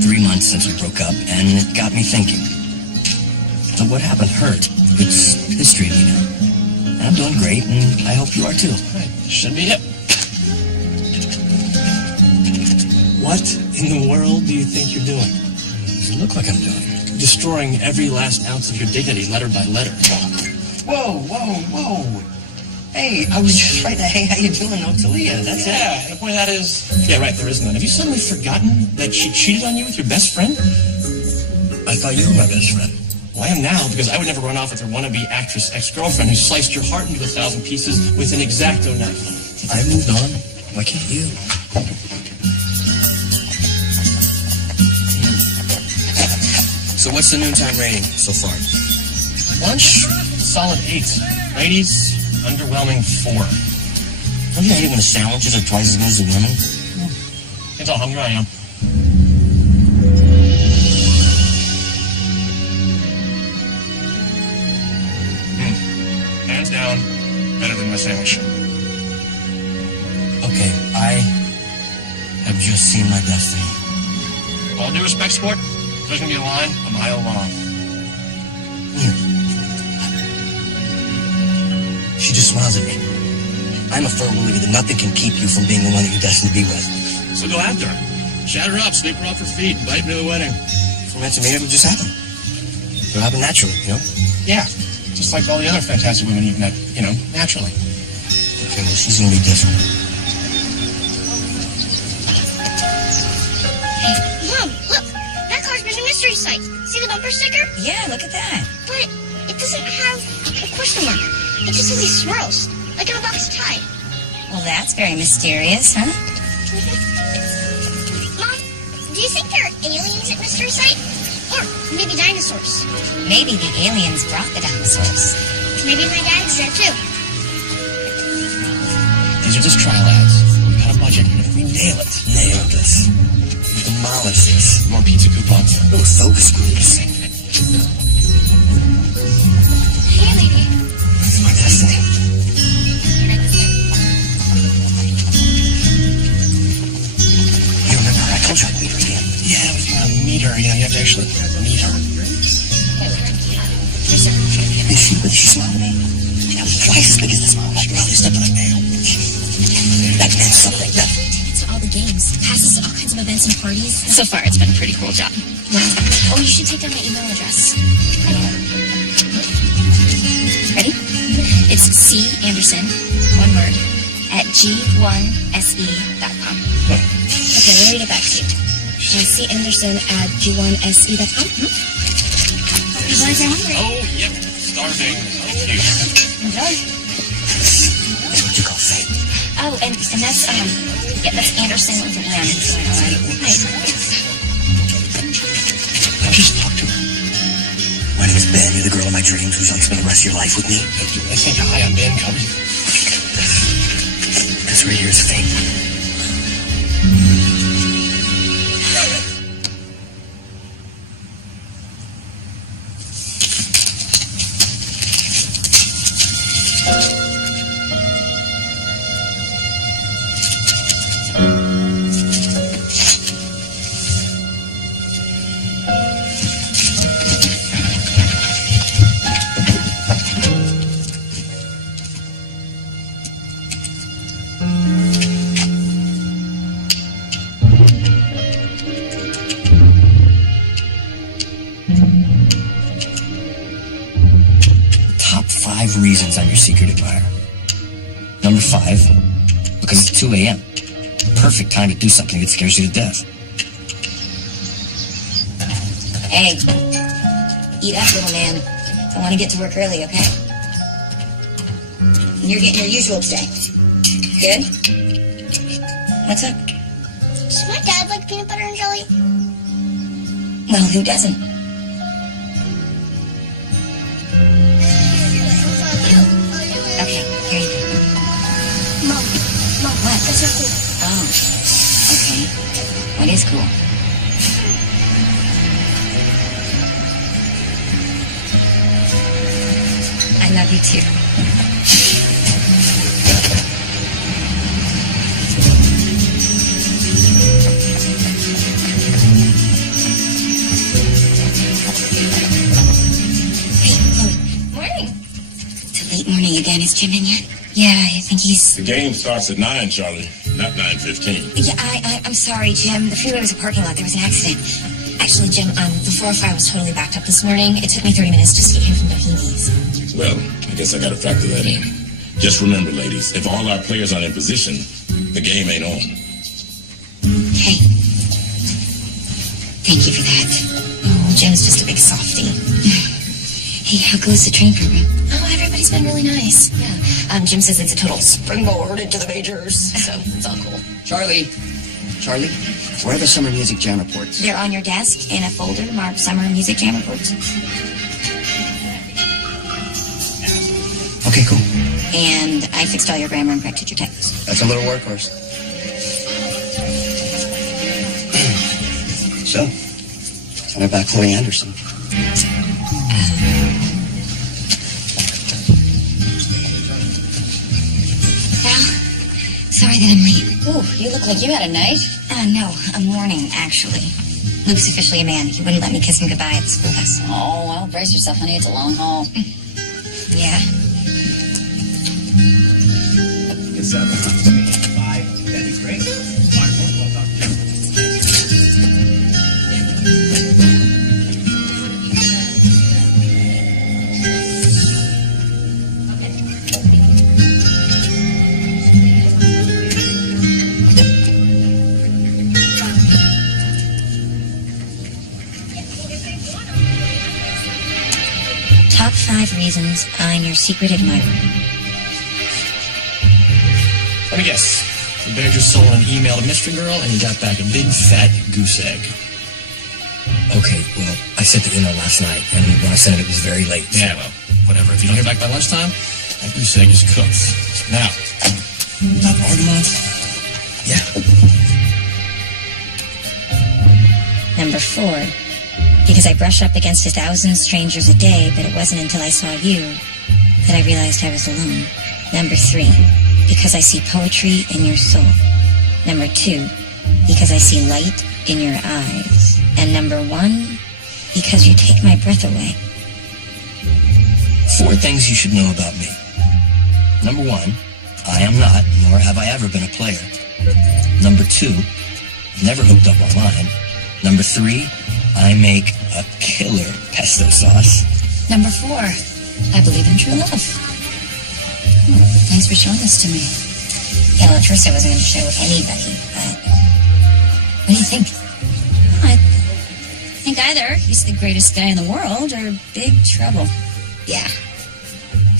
3 months since we broke up, and it got me thinking. So what happened hurt. It's history, you know. And I'm doing great, and I hope you are too. Right. Should be hip. What in the world do you think you're doing? What does it look like I'm doing? Destroying every last ounce of your dignity, letter by letter. Whoa, whoa, whoa. Hey, I was just writing a hey, how you doing note to Leah. That's it. Yeah, and the point of that is... Yeah, right, there is none. Have you suddenly forgotten that she cheated on you with your best friend? I thought you were my best friend. Well, I am now, because I would never run off with her wannabe actress ex-girlfriend who sliced your heart into 1,000 pieces with an X-Acto knife. I moved on. Why can't you? So what's the noontime rating so far? Lunch, solid 8. Ladies, underwhelming 4. Don't you hate it when the sandwiches are twice as good as the women? It's how hungry I am. Hands down, better than my sandwich. Okay, I have just seen my destiny. All due respect, sport, there's gonna be a line a mile long. She just smiles at me. I'm a firm believer that nothing can keep you from being the one that you're destined to be with. So go after her. Chat her up, sweep her off her feet, invite her to the wedding. If we're meant to meet, it'll just happen. It'll happen naturally, you know? Yeah, just like all the other fantastic women you've met, you know, naturally. Okay, well, she's gonna be different. Hey, Mom, look! That car's been a mystery site. See the bumper sticker? Yeah, look at that. But it doesn't have a question mark. It just has these swirls, like in a box tie. Well, that's very mysterious, huh? Mom, do you think there are aliens at Mystery Site? Or maybe dinosaurs? Maybe the aliens brought the dinosaurs. Maybe my dad's there too. These are just trial ads. We've got a budget, and if we nail it, Nail this. Demolish this. more pizza coupons. Little focus groups. Hey, lady. This is my destiny. You remember I told you I'd meet her again? Yeah, but you gotta meet her. You know, you have to actually meet her. Did she smile at me? That was twice as big as the smile. She probably stepped on a nail. That meant something. That... To all the games, passes to all kinds of events and parties. So far, it's been a pretty cool job. Wow. Oh, you should take down my email address. Ready? It's C. Anderson, one word, at g1se.com. Okay, let me read it back to you. C. Anderson at g1se.com. You guys are hungry. Oh, yep. Starving. Thank you. Enjoy. That's what you call fate. Oh, and that's, yeah, that's Anderson with an N. Hi. I just talked to her. My name is Ben. You're the girl of my dreams. Would you like to spend the rest of your life with me? I think hi, I'm Ben Covey. This right here is fate. Top 5 reasons I'm your secret admirer. Number 5, because it's 2 a.m. Perfect time to do something that scares you to death. Hey, eat up, little man. I want to get to work early, okay? You're getting your usual today. Good? What's up? Does my dad like peanut butter and jelly? Well, who doesn't? Okay, here you go. Mom, What? that's not cool. Oh, okay. What is cool? I love you too. morning again. Is Jim in yet? Yeah, I think he's... The game starts at 9, Charlie, not 9:15. Yeah, I'm sorry, Jim. The freeway was a parking lot. There was an accident. Actually, Jim, the 405 was totally backed up this morning. It took me 30 minutes just to get here from Doheni's. Well, I guess I gotta factor that in. Just remember, ladies, if all our players aren't in position, the game ain't on. Okay. Thank you for that. Oh, Jim's just a big softie. Hey, how goes the train program? Oh, everybody's been really nice. Yeah. Jim says it's a total springboard into the majors, so it's all cool. Charlie, where are the summer music jam reports? They're on your desk in a folder marked Summer Music Jam Reports. Okay, cool. And I fixed all your grammar and corrected your typos. That's a little workhorse. So, tell me about Chloe Anderson. Val, sorry that I'm late. Ooh, you look like you had a night. No, a morning, actually. Luke's officially a man. He wouldn't let me kiss him goodbye at the school bus. Oh, well, brace yourself, honey. It's a long haul. Yeah. It's 5. That'd be great. Wonderful. I'll talk to you. Top 5 reasons I'm your secret admirer. Let me guess. You bared your soul in an email to Mystery Girl, and you got back a big fat goose egg. Okay, well, I sent the email last night, and when I sent it, it was very late. Yeah, well, whatever. If you don't hear back by lunchtime, that goose egg is cooked. Now, top argument? Yeah. Number 4, because I brush up against 1,000 strangers a day, but it wasn't until I saw you that I realized I was alone. Number 3, because I see poetry in your soul. Number 2, because I see light in your eyes. And number 1, because you take my breath away. 4 things you should know about me. Number 1, I am not, nor have I ever been a player. Number 2, never hooked up online. Number 3, I make a killer pesto sauce. Number 4, I believe in true love. Thanks for showing this to me. Yeah, well, at first I wasn't going to share with anybody, but... What do you think? I think either he's the greatest guy in the world or big trouble. Yeah.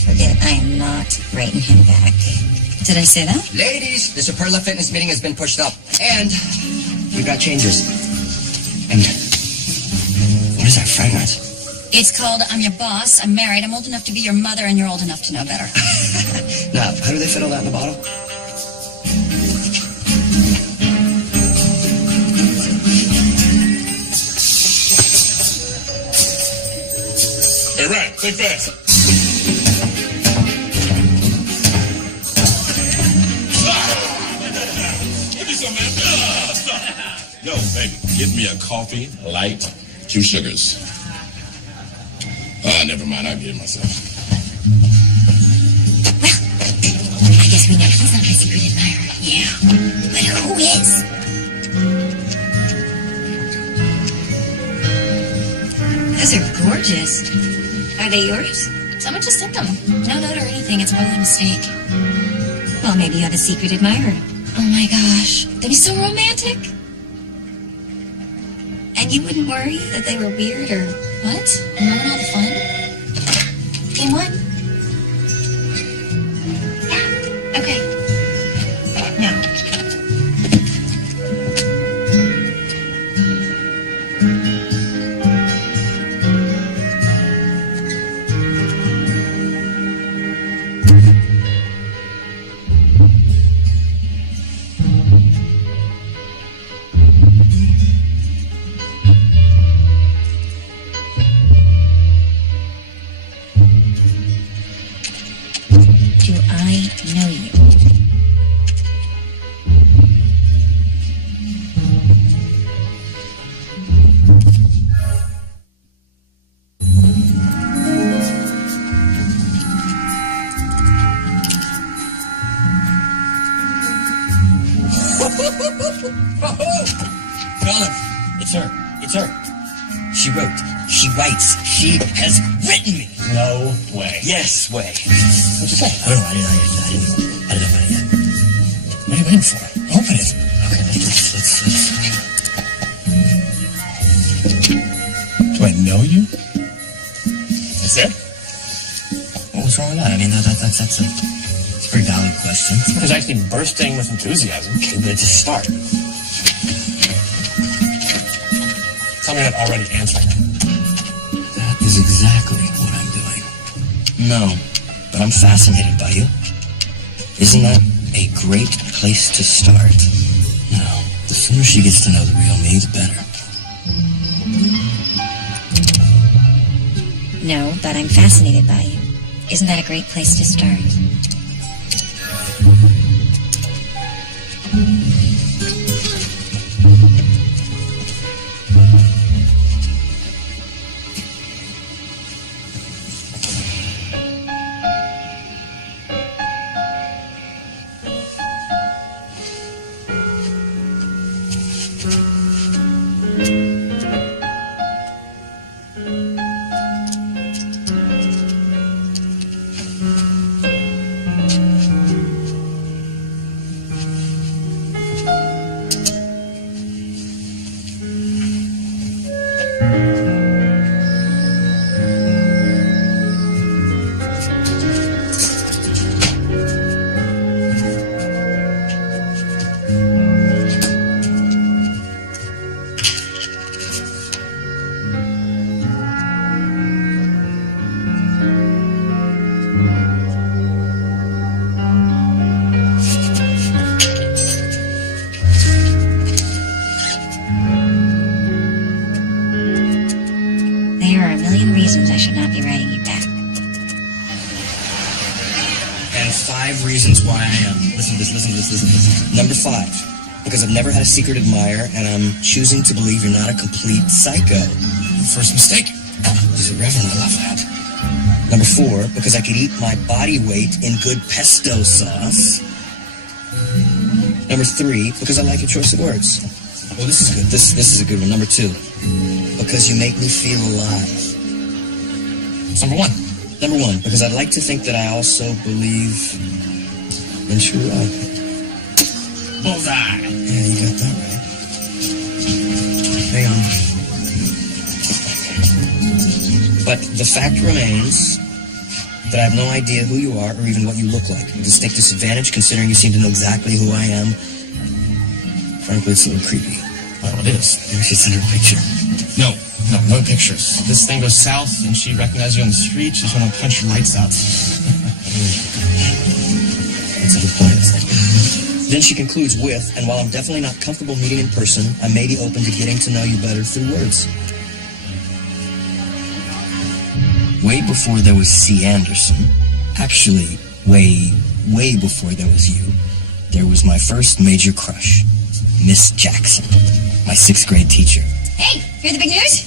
Forget it. I am not writing him back. Did I say that? Ladies, the Superla Fitness meeting has been pushed up. And we've got changes. And what is that fragrance? It's called I'm Your Boss, I'm Married, I'm old enough to be your mother, and you're old enough to know better. Now, how do they fit all that in the bottle? Hey, Ryan, think fast. Give me some, man. Stop. Yo, baby, get me a coffee, light, 2 sugars. Never mind, I'll get it myself. Well, I guess we know he's not my secret admirer. Yeah. But who is? Those are gorgeous. Are they yours? Someone just took them. No note or anything. It's probably a mistake. Well, maybe you have a secret admirer. Oh my gosh. That'd be so romantic. And you wouldn't worry that they were weird or... What? I'm ruining all the fun? Game 1? Yeah. Okay. No. It's her. It's her. She wrote. She writes. She has written me. No way. Yes, way. What'd you say? I don't know. I didn't open it yet. What are you waiting for? Open it. Okay, let's. Do I know you? That's it? What was wrong with that? I mean, that's a very valid question. It's actually bursting with enthusiasm. Okay, but it's a start. Tell me you're not already answering. That is exactly what I'm doing. No, but I'm fascinated by you. Isn't that a great place to start? No, the sooner she gets to know the real me, the better. No, but I'm fascinated by you. Isn't that a great place to start? There are a million reasons I should not be writing you back. And 5 reasons why I am. Listen to this. Number 5, because I've never had a secret admirer, and I'm choosing to believe you're not a complete psycho. First mistake. He's a reverend, I love that. Number 4, because I could eat my body weight in good pesto sauce. Number 3, because I like your choice of words. Oh, this is good. This is a good one. Number 2, because you make me feel alive. It's number 1. Number 1, because I'd like to think that I also believe in true love. Bullseye. Yeah, you got that right. Hang on. But the fact remains that I have no idea who you are or even what you look like. A distinct disadvantage, considering you seem to know exactly who I am. Frankly, it's a little creepy. Well, it is. Maybe we should send her a picture. No pictures. This thing goes south and she recognizes you on the street. She's gonna punch your lights out. That's a good point. Then she concludes with, and while I'm definitely not comfortable meeting in person, I may be open to getting to know you better through words. Way before there was C. Anderson, actually, way before there was you, there was my first major crush, Miss Jackson, my 6th grade teacher. Hey, hear the big news?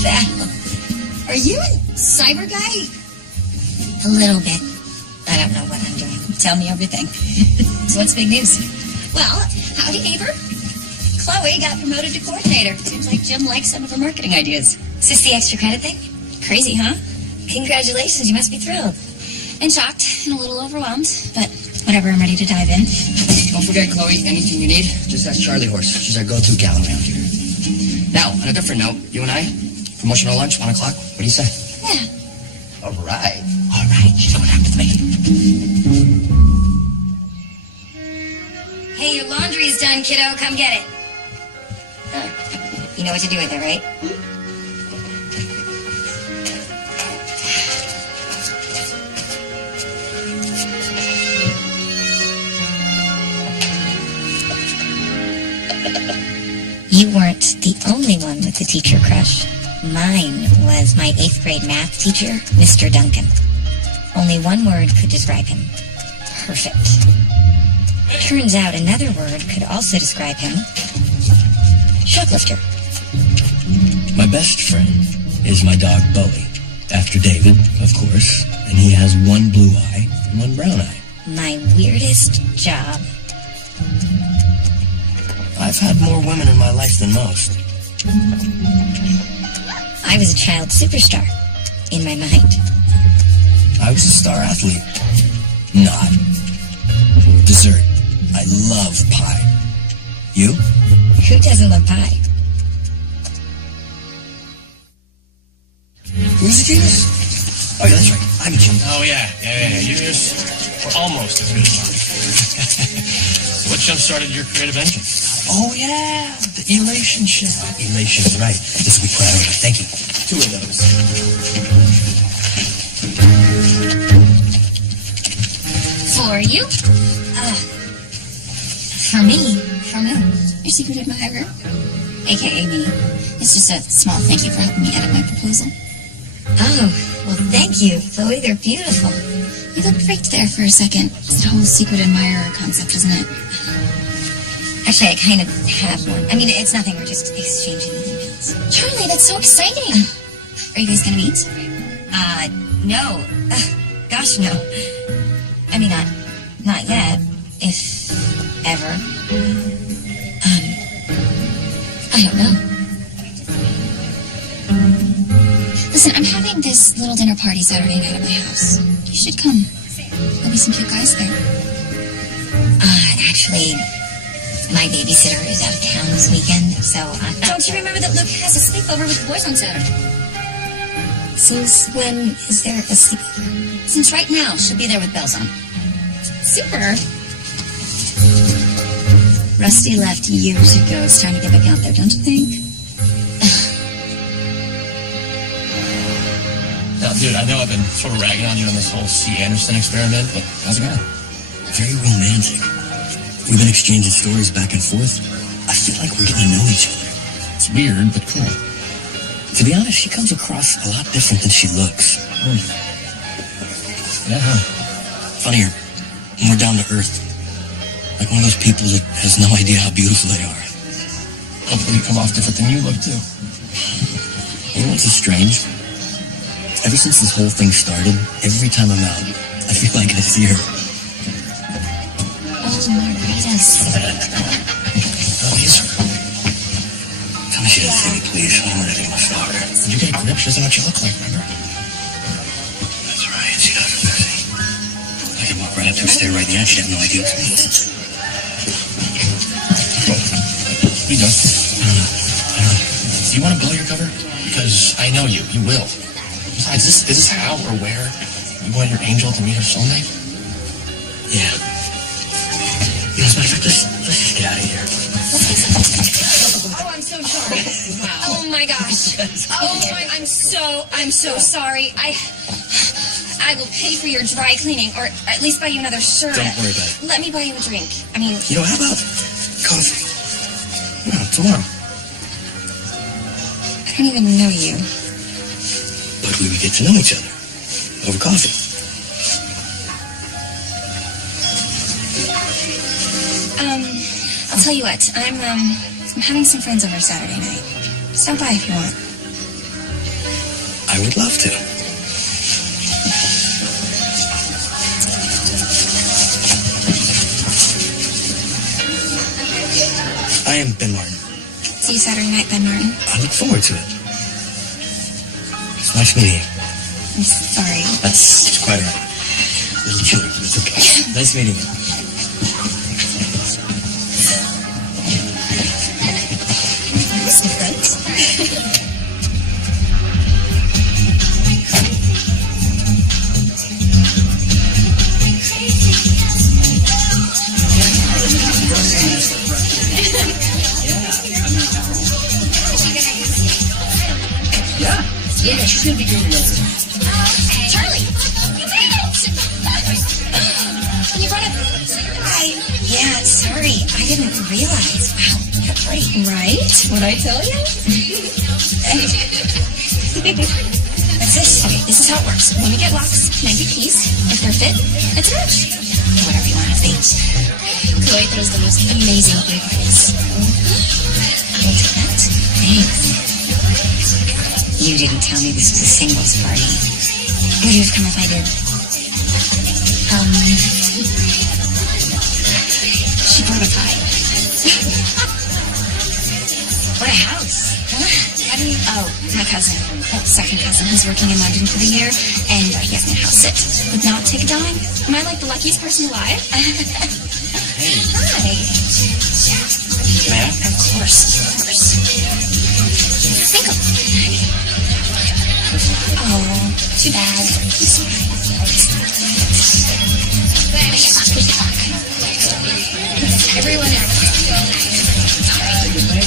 Val, are you a cyber guy? A little bit. I don't know what I'm doing. Tell me everything. So what's big news? Well, howdy neighbor. Chloe got promoted to coordinator. Seems like Jim likes some of her marketing ideas. Is this the extra credit thing? Crazy, huh? Congratulations, you must be thrilled. And shocked and a little overwhelmed, but Whatever, I'm ready to dive in. Don't forget, Chloe, anything you need, just ask Charlie Horse. She's our go-to gal around here. Now, on a different note, you and I, promotional lunch, 1 o'clock. What do you say? yeah. All right. She's going out with me. Hey, your laundry is done, kiddo. Come get it. You know what to do with it, right? You weren't the only one with a teacher crush. Mine was my 8th grade math teacher, Mr. Duncan. Only one word could describe him. Perfect. Turns out another word could also describe him. Shoplifter. My best friend is my dog Bowie, after David, of course, and he has one blue eye and one brown eye. My weirdest job. I I've had more women in my life than most. I was a child superstar in my mind. I was a star athlete. Not. Dessert. I love pie. You? Who doesn't love pie? Who's the genius? Oh, yeah, that's right. I'm a genius. Oh, yeah. We're almost as good as mine. What jump-started your creative engine? Oh, yeah. The elation ship. Elation, right. This will be quite all right. Thank you. 2 of those. For you? For me? From who? Your secret admirer? AKA me. It's just a small thank you for helping me edit my proposal. Oh, well, thank you, Chloe. They're beautiful. You looked freaked there for a second. It's the whole secret admirer concept, isn't it? Actually, I kind of have one. I mean, it's nothing. We're just exchanging emails. Charlie, that's so exciting. Are you guys gonna meet? No. Gosh, no. I mean, not yet. If ever. I don't know. Listen, I'm having this little dinner party Saturday night at my house. You should come. There'll be some cute guys there. Actually, my babysitter is out of town this weekend, so Don't you remember that Luke has a sleepover with the boys on Saturday? Since when is there a sleepover? Since right now, she'll be there with bells on. Super. Rusty left years ago. It's time to get back out there, don't you think? Now, dude, I know I've been sort of ragging on you on this whole C. Anderson experiment, but how's it going? Very romantic. We've been exchanging stories back and forth. I feel like we're getting to know each other. It's weird, but cool. To be honest, she comes across a lot different than she looks. Yeah, huh? Funnier, more down to earth. Like one of those people that has no idea how beautiful they are. Hopefully you come off different than you look, too. You know what's so strange? Ever since this whole thing started, every time I'm out, I feel like I see her. Oh, margaritas. Oh, these are... Tell me she doesn't see me, please. I'm ready to stalk her. You get a grip, she doesn't know what you look like, remember? That's right, she doesn't, does she? I can walk right up to her, stare right in the eye, she'd have no idea what's me. What are you doing? I don't know. Do you want to blow your cover? Because I know you. You will. Besides, is this how or where you want your angel to meet her soulmate? Yeah. You know, as a matter of fact, let's just get out of here. Oh, I'm so sorry. Wow. Oh my gosh. Oh my, I'm so sorry. I will pay for your dry cleaning, or at least buy you another shirt. Don't worry about it. Let me buy you a drink. I mean, You know, how about coffee? No, tomorrow. I don't even know you. But we would get to know each other over coffee. I'll tell you what. I'm having some friends over Saturday night. Stop by if you want. I would love to. I am Ben Martin. See you Saturday night, Ben Martin. I look forward to it. It's nice meeting you. I'm sorry. That's quite all right. A little chilly, but it's okay. Nice meeting you. Some friends. Yeah, she's gonna be doing this. Charlie, you made it! Can you run up? Yeah, sorry. I didn't realize. Wow, you're great. Right? What'd I tell you? What's this? Okay, this is how it works. When we get locks, 90 keys. If they're fit, it's a match. Whatever you want to think. Chloe throws the most amazing big parties. I'll do that. Thanks. You didn't tell me this was a singles party. Would you have come if I did? She brought a pie. What a house. Huh? How do you... Oh, my cousin. Second cousin who's working in London for the year, and he has my house sit. Would not take a dime. Am I like the luckiest person alive? Hey. Hi. May I? Of course. Single. Oh, too bad. I'm sorry. Everyone else.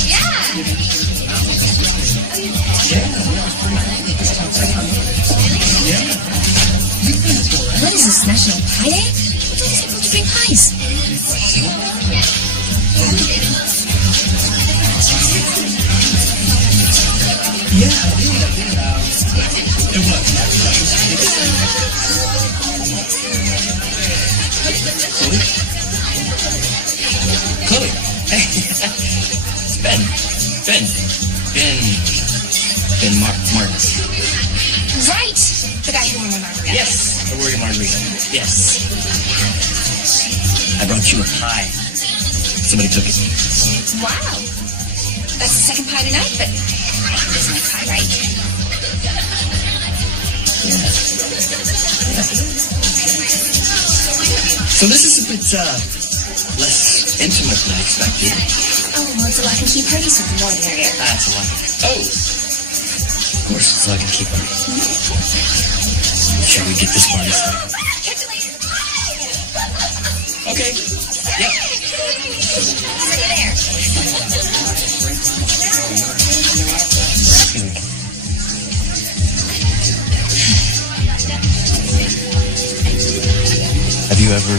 Yeah. What is this, National Pie Day? What are supposed to bring pies? Chloe. Hey. Ben Martin. Right! The guy who won my margarita. Yes. I wore your margarita. Yes. I brought you a pie. Somebody took it. Wow. That's the second pie tonight, but it isn't a pie, right? So this is a bit less intimate than I expected. Oh, well, it's a lock and key party, so the more the merrier. That's a lot. Oh. Of course, it's lock and key party. Shall we get this party started? Catch you later. Okay. Yep. See you there. Excuse me. Have you ever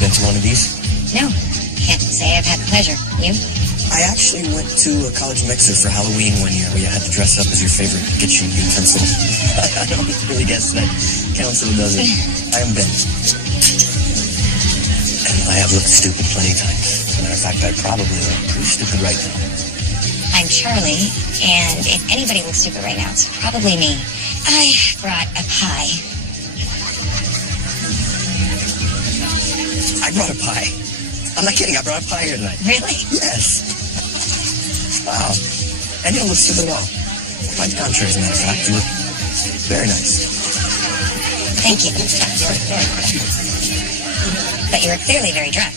been to one of these? No, can't say I've had the pleasure. You? I actually went to a college mixer for Halloween one year where you had to dress up as your favorite kitchen utensil. I don't really guess that counts, so does it? I am Ben. And I have looked stupid plenty of times. As a matter of fact, I probably look pretty stupid right now. I'm Charlie, and if anybody looks stupid right now, it's probably me. I brought a pie. I brought a pie. I'm not kidding, I brought a pie here tonight. Really? Yes. Wow. And you don't look stupid at all. Quite the contrary, as a matter of fact. You look very nice. Thank you. But you were clearly very drunk.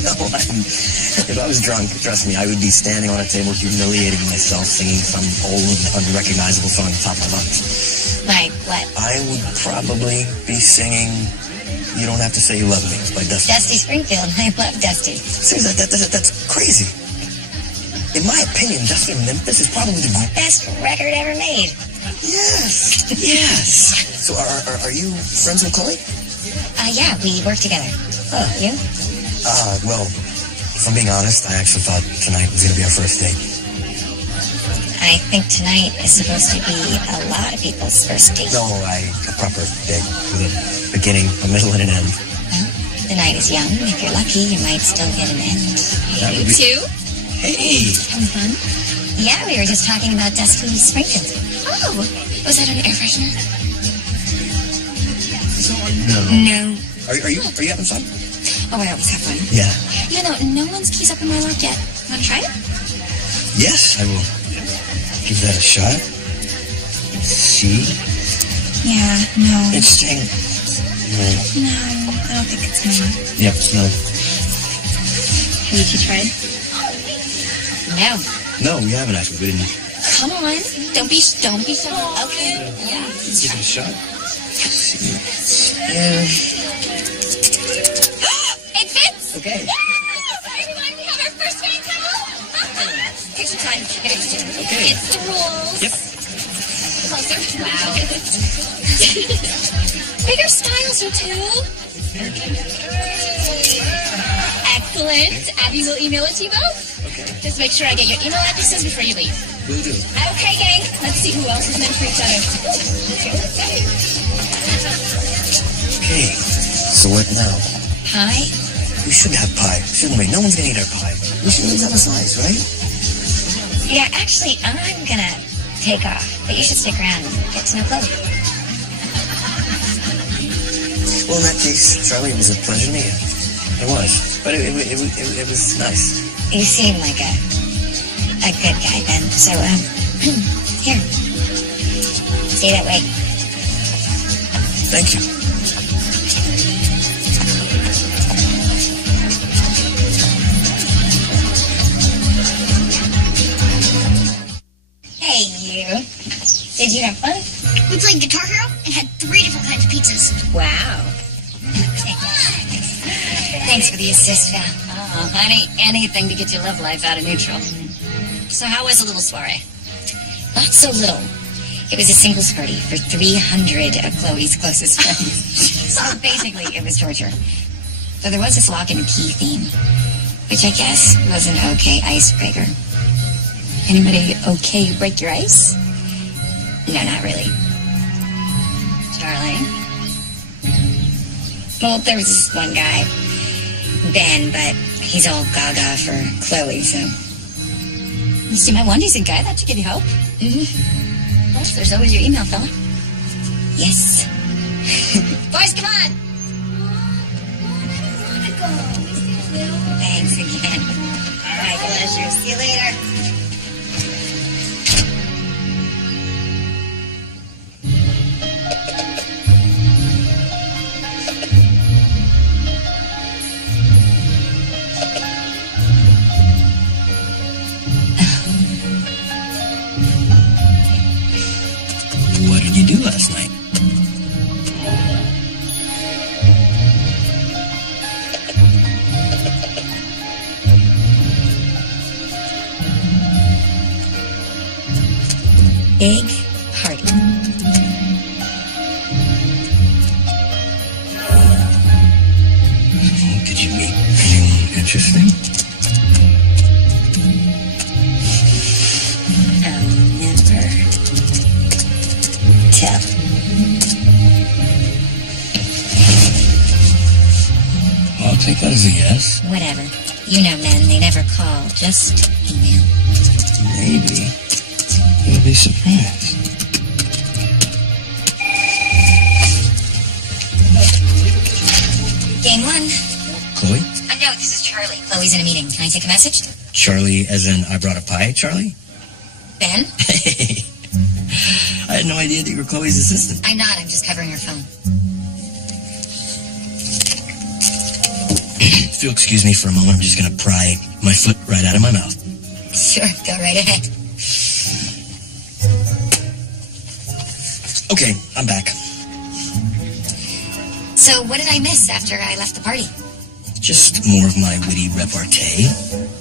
No, if I was drunk, trust me, I would be standing on a table humiliating myself singing some old, unrecognizable song at the top of my lungs. Like what? I would probably be singing You Don't Have to Say You Love Me by Dusty. Dusty Springfield. I love Dusty. Seriously, that's crazy. In my opinion, Dusty in Memphis is probably the Best record ever made. Yes. So are you friends with Chloe? Yeah, we work together. Huh. You? Well, if I'm being honest, I actually thought tonight was going to be our first date. I think tonight is supposed to be a lot of people's first date. No, a proper date with a beginning, a middle, and an end. Well, the night is young. If you're lucky, you might still get an end. That would You be- too? Hey! Having fun? Yeah, we were just talking about Dusty Springfield. Oh, was that an air freshener? No. No. Are you having fun? Oh, I always have fun. Yeah. Even though no one's keys up in my lock yet. Want to try it? Yes, I will give that a shot. See? Yeah, no. Interesting. No, I don't think it's mine. Yep, no. Have you two tried? No. No, we haven't actually. We didn't. Come on. Don't be shy. Okay. Yeah. Give it a shot. Yeah. It fits! Okay. Everyone, we have our first fan couple! Take some time. Get it to Okay. It's the rules. Yep. Closer. Wow. Bigger smiles, you two. Excellent. Abby will email it to you both. Okay. Just make sure I get your email addresses before you leave. Will do. Okay, gang. Let's see who else is meant for each other. Okay. So what now? Pie? We should have pie, shouldn't we? No one's gonna eat our pie. We should at least have a slice, right? Yeah, actually, I'm gonna take off. But you should stick around and get to know Chloe. Well, in that case, Charlie, it was a pleasure to meet you. It was. But it was nice. You seem like a a good guy, Ben. So, here. Stay that way. Thank you. Hey, you. Did you have fun? We played Guitar Hero and had 3 different kinds of pizzas. Wow. Thanks for the assist, Val. Oh, honey, anything to get your love life out of neutral. So how was the little soiree? Not so little. It was a singles party for 300 of Chloe's closest friends. So basically, it was torture. Though there was this lock and key theme, which I guess was an okay icebreaker. Anybody okay break your ice? No, not really. Charlie? Well, there was this one guy, Ben, but he's all gaga for Chloe, so... You see my one decent guy, that should give you hope. Well, there's always your email, fella. Yes. Boys, come on! Thanks again. All right, pleasure. See you later. What did you do last night? Big party. Did you meet anyone interesting? I'll never tell. I'll take that as a yes. Whatever. You know men, they never call, just email. Maybe. You'll be surprised. Game 1. Chloe? No, this is Charlie. Chloe's in a meeting. Can I take a message? Charlie, as in I brought a pie, Charlie? Ben? Hey. I had no idea that you were Chloe's assistant. I'm not. I'm just covering her phone. If you'll excuse me for a moment, I'm just going to pry my foot right out of my mouth. Sure, go right ahead. Okay, I'm back. So, what did I miss after I left the party? Just more of my witty repartee.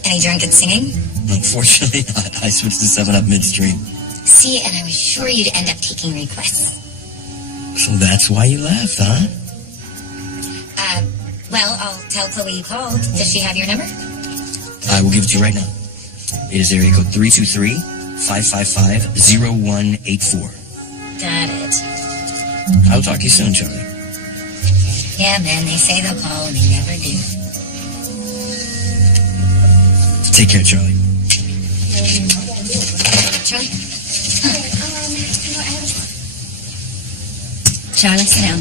Any drunken singing? Unfortunately not. I switched to 7-Up midstream. See, and I was sure you'd end up taking requests. So that's why you left, huh? Well, I'll tell Chloe you called. Does she have your number? I will give it to you right now. It is area code 323-555-0184. Got it. I'll talk to you soon, Charlie. Yeah, man, they say they'll call and they never do. Take care, Charlie. Charlie? Charlie, sit down.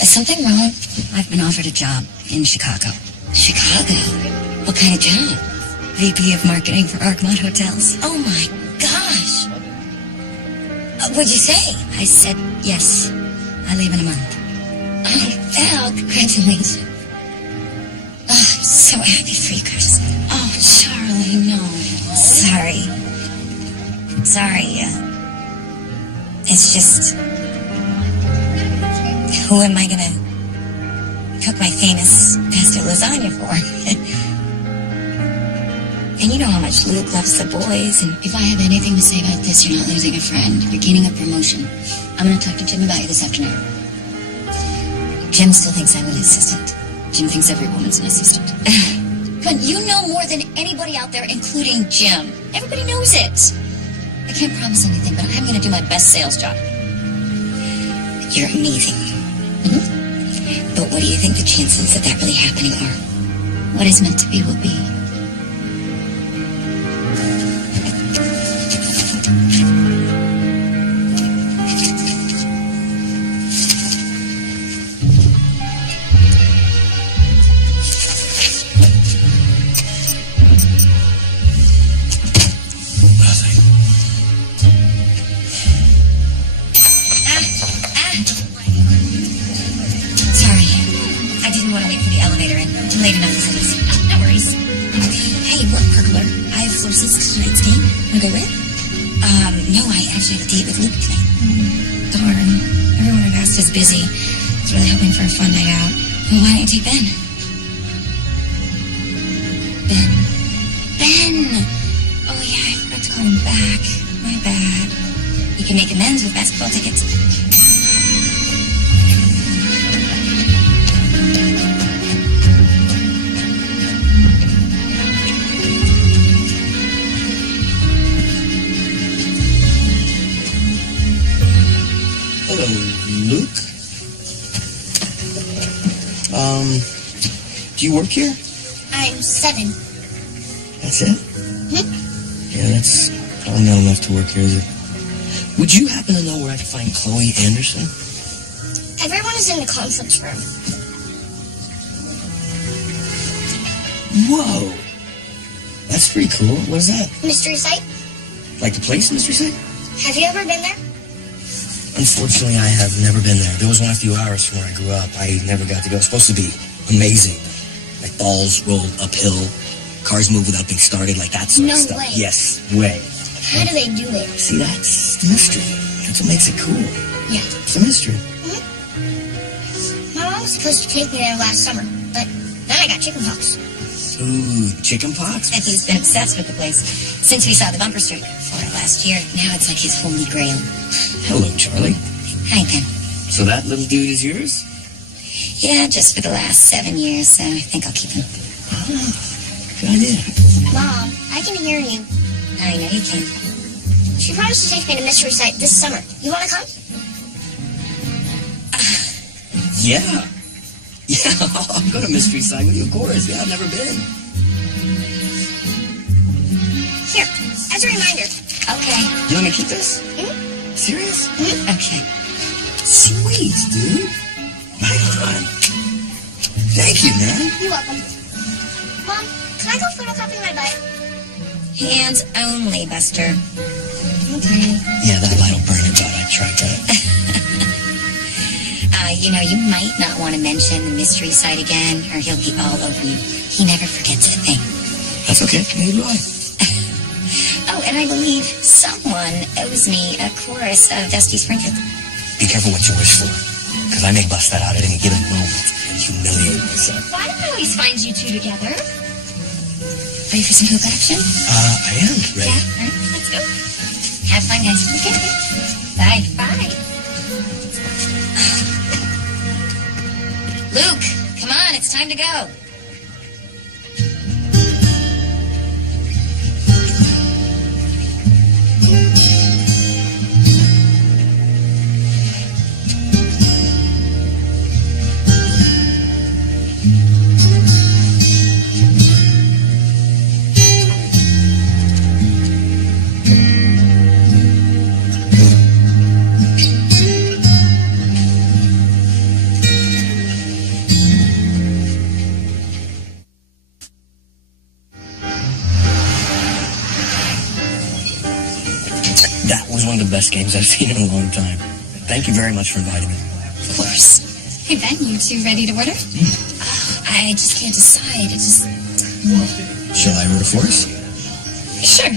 Is something wrong? I've been offered a job in Chicago. Chicago? What kind of job? VP of Marketing for Arcmont Hotels. Oh my gosh! What'd you say? I said yes. I leave in a month. Oh, Val, congratulations. Oh, I'm so happy for you guys. Oh, Charlie, no. Sorry. It's just... Who am I gonna cook my famous pesto lasagna for? And you know how much Luke loves the boys, and... If I have anything to say about this, you're not losing a friend. You're gaining a promotion. I'm going to talk to Jim about you this afternoon. Jim still thinks I'm an assistant. Jim thinks every woman's an assistant. But you know more than anybody out there, including Jim. Everybody knows it. I can't promise anything, but I'm going to do my best sales job. You're amazing. Mm-hmm. But what do you think the chances of that really happening are? What is meant to be will be. Wanna go with? No, I actually have a date with Luke tonight. Darn. Everyone I've asked is busy. I was really hoping for a fun night out. Well, why don't you take Ben? Ben! Oh, yeah, I forgot to call him back. My bad. You can make amends with basketball tickets. Hello, Luke. Do you work here? I'm 7. That's it? Yeah, that's probably not enough to work here, is it? Would you happen to know where I can find Chloe Anderson? Everyone is in the conference room. Whoa! That's pretty cool. What is that? Mystery site? Like the place, Mystery Site? Have you ever been there? Unfortunately, I have never been there. There was one a few hours from where I grew up. I never got to go. It's supposed to be amazing. Like balls roll uphill, cars move without being started, like that sort of stuff. No way. Yes, way. How do they do it? See, that's the mystery. That's what makes it cool. Yeah. It's a mystery. My mom was supposed to take me there last summer, but then I got chickenpox. Ooh, chicken pox? He's been obsessed with the place since we saw the bumper sticker for it last year. Now it's like his holy grail. Hello, Charlie. Hi, Ben. So that little dude is yours? Yeah, just for the last 7 years, so I think I'll keep him. Good idea. Mom, I can hear you. I know you can. She promised to take me to Mystery Site this summer. You want to come? Yeah. Yeah, I'll go to Mystery Site with you, of course. Yeah, I've never been. Here, as a reminder. Okay. You want me to keep this? Serious? Okay. Sweet, dude. Right on. Thank you, man. You're welcome. Mom, can I go photocopy my butt? Hands only, Buster. Okay. Yeah, that light'll burn your butt. I tried that. You might not want to mention the mystery site again, or he'll be all over you. He never forgets a thing. That's okay. Neither do I. Oh, and I believe someone owes me a chorus of Dusty Springfield. Be careful what you wish for, because I may bust that out at any given moment and humiliate myself. Why do I always find you two together? Ready for some hook action? I am ready. Yeah, all right, let's go. Have fun, guys. Okay. Bye. Bye. Luke, come on, it's time to go. That was one of the best games I've seen in a long time. Thank you very much for inviting me. Of course. Hey, Ben, you two ready to order? I just can't decide. Shall I order for us? Sure.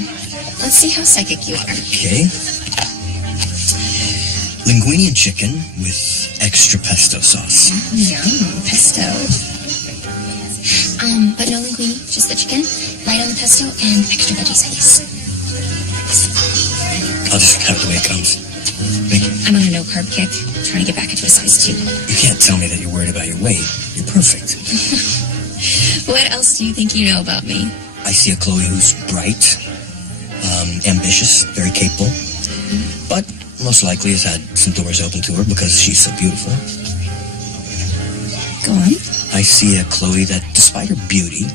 Let's see how psychic you are. Okay. Linguine and chicken with extra pesto sauce. Yum, pesto. But no linguine, just the chicken, light on the pesto, and extra veggies, please. I'll just have it the way it comes. Thank you. I'm on a no-carb kick, trying to get back into a size 2. You can't tell me that you're worried about your weight. You're perfect. What else do you think you know about me? I see a Chloe who's bright, ambitious, very capable, but most likely has had some doors open to her because she's so beautiful. Go on. I see a Chloe that, despite her beauty,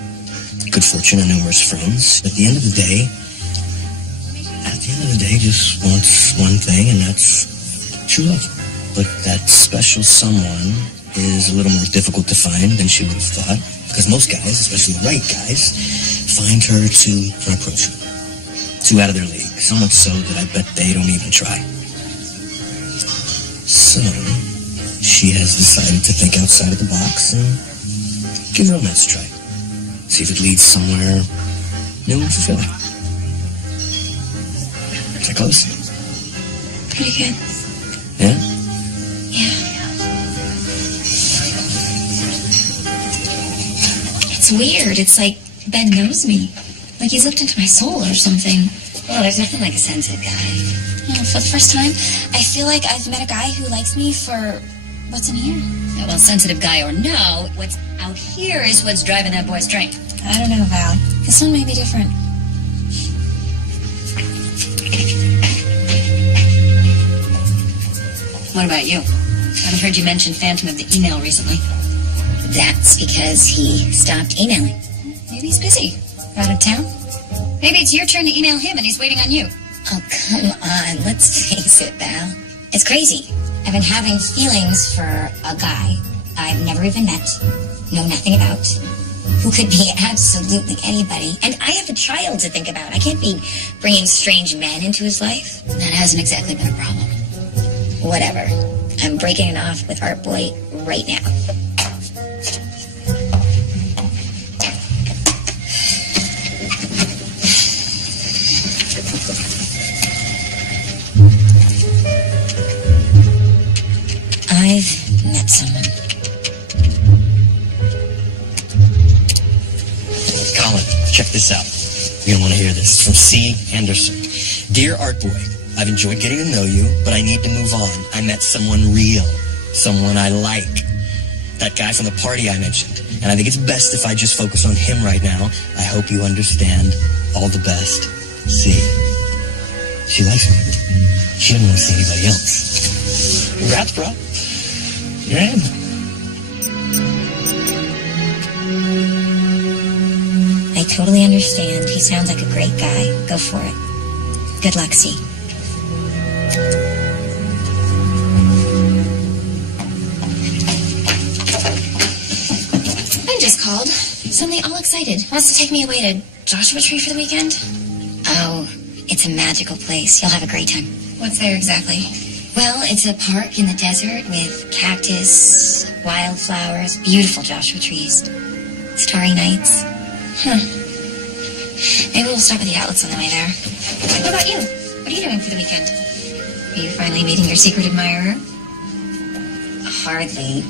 good fortune, and numerous friends, at the end of the day, just wants one thing, and that's true love. But that special someone is a little more difficult to find than she would have thought, because most guys, especially the right guys, find her too unapproachable, too out of their league. So much so that I bet they don't even try. So, she has decided to think outside of the box and give romance a try. See if it leads somewhere new and fulfilling. That close? Pretty good. Yeah? Yeah. It's weird. It's like Ben knows me. Like he's looked into my soul or something. Well, there's nothing like a sensitive guy. You know, for the first time, I feel like I've met a guy who likes me for what's in here. Yeah, well, sensitive guy or no, what's out here is what's driving that boy's train. I don't know, Val. This one may be different. What about you? I haven't heard you mention Phantom of the Email recently. That's because he stopped emailing. Maybe he's busy. Out of town? Maybe it's your turn to email him and he's waiting on you. Oh, come on. Let's face it, Val. It's crazy. I've been having feelings for a guy I've never even met, know nothing about, who could be absolutely anybody. And I have a child to think about. I can't be bringing strange men into his life. That hasn't exactly been a problem. Whatever. I'm breaking it off with Art Boy right now. I've met someone. Colin, check this out. You're gonna want to hear this. From C. Anderson. Dear Art Boy, I've enjoyed getting to know you, but I need to move on. I met someone real. Someone I like. That guy from the party I mentioned. And I think it's best if I just focus on him right now. I hope you understand. All the best. C. She likes me. She doesn't want to see anybody else. Congrats, bro. You're in. I totally understand. He sounds like a great guy. Go for it. Good luck, C. Ben just called. Suddenly all excited. Wants to take me away to Joshua Tree for the weekend. Oh, it's a magical place. You'll have a great time. What's there exactly? Well, it's a park in the desert with cactus, wildflowers, beautiful Joshua trees, starry nights. Maybe we'll stop at the outlets on the way there. What about you? What are you doing for the weekend? Are you finally meeting your secret admirer? Hardly.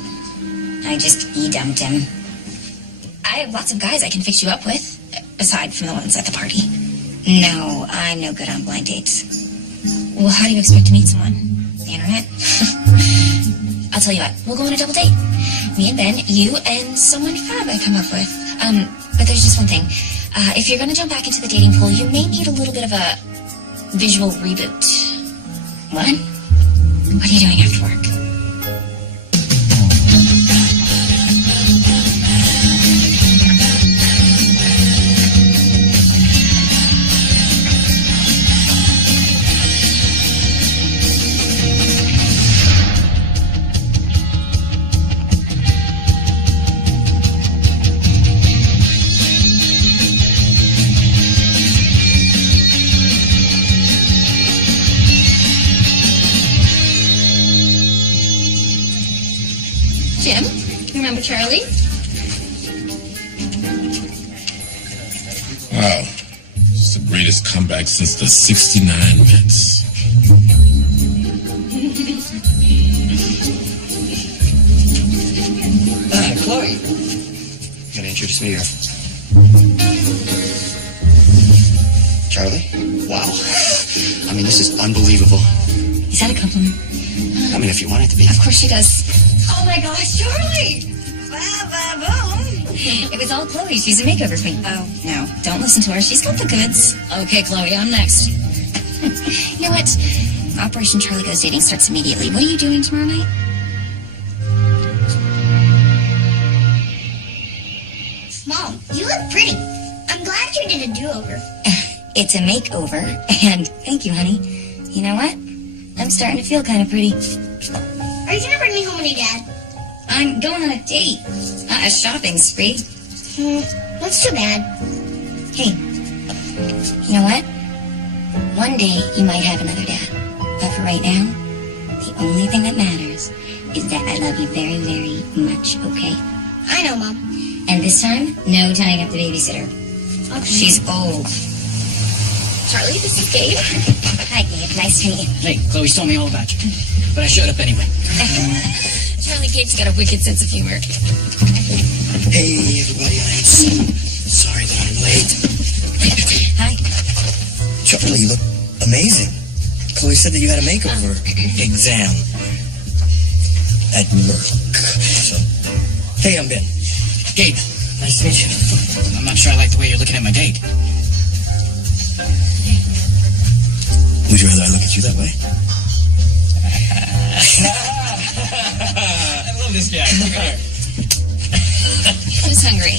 I just e-dumped him. I have lots of guys I can fix you up with, aside from the ones at the party. No, I'm no good on blind dates. Well, how do you expect to meet someone? The internet? I'll tell you what, we'll go on a double date. Me and Ben, you, and someone fab I come up with. But there's just one thing. If you're gonna jump back into the dating pool, you may need a little bit of a visual reboot. What? What are you doing after work? Jim, remember Charlie? Wow. It's the greatest comeback since the 69 Mets. Chloe. Gotta introduce me to her. Charlie? Wow. I mean, this is unbelievable. Is that a compliment? I mean, if you want it to be. Of course she does. Oh my gosh, Charlie! Boom! It was all Chloe. She's a makeover queen. Oh, no. Don't listen to her. She's got the goods. Okay, Chloe, I'm next. You know what? Operation Charlie Goes Dating starts immediately. What are you doing tomorrow night? Mom, you look pretty. I'm glad you did a do-over. It's a makeover, and thank you, honey. You know what? I'm starting to feel kind of pretty. Are you gonna bring me home with your dad? I'm going on a date, not a shopping spree. That's too bad. Hey, you know what? One day you might have another dad. But for right now, the only thing that matters is that I love you very, very much, okay? I know, Mom. And this time, no tying up the babysitter. Okay. She's old. Charlie, this is Gabe. Hi, Gabe. Nice to meet you. Hey, Chloe's told me all about you. But I showed up anyway. Charlie Gabe's got a wicked sense of humor. Hey, everybody, I'm so sorry that I'm late. Hi. Charlie, you look amazing. Chloe said that you had a makeover exam at work. So, hey, I'm Ben. Gabe, nice to meet you. I'm not sure I like the way you're looking at my date. Would you rather I look at you that way? I love this guy. Look at her. Who's hungry?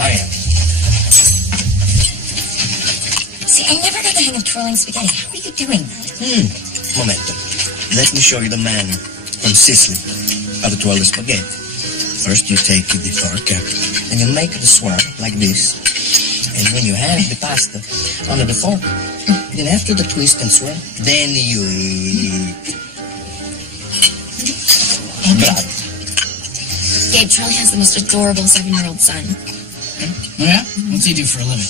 I am. See, I never got the hang of twirling spaghetti. How are you doing that? Momento. Let me show you the man from Sicily how to twirl the spaghetti. First, you take the fork and you make the swirl like this. And when you have the pasta under the fork, then after the twist and swirl, then you eat. Bravo. Gabe, Charlie has the most adorable 7-year-old son. Oh, yeah? What's he do for a living?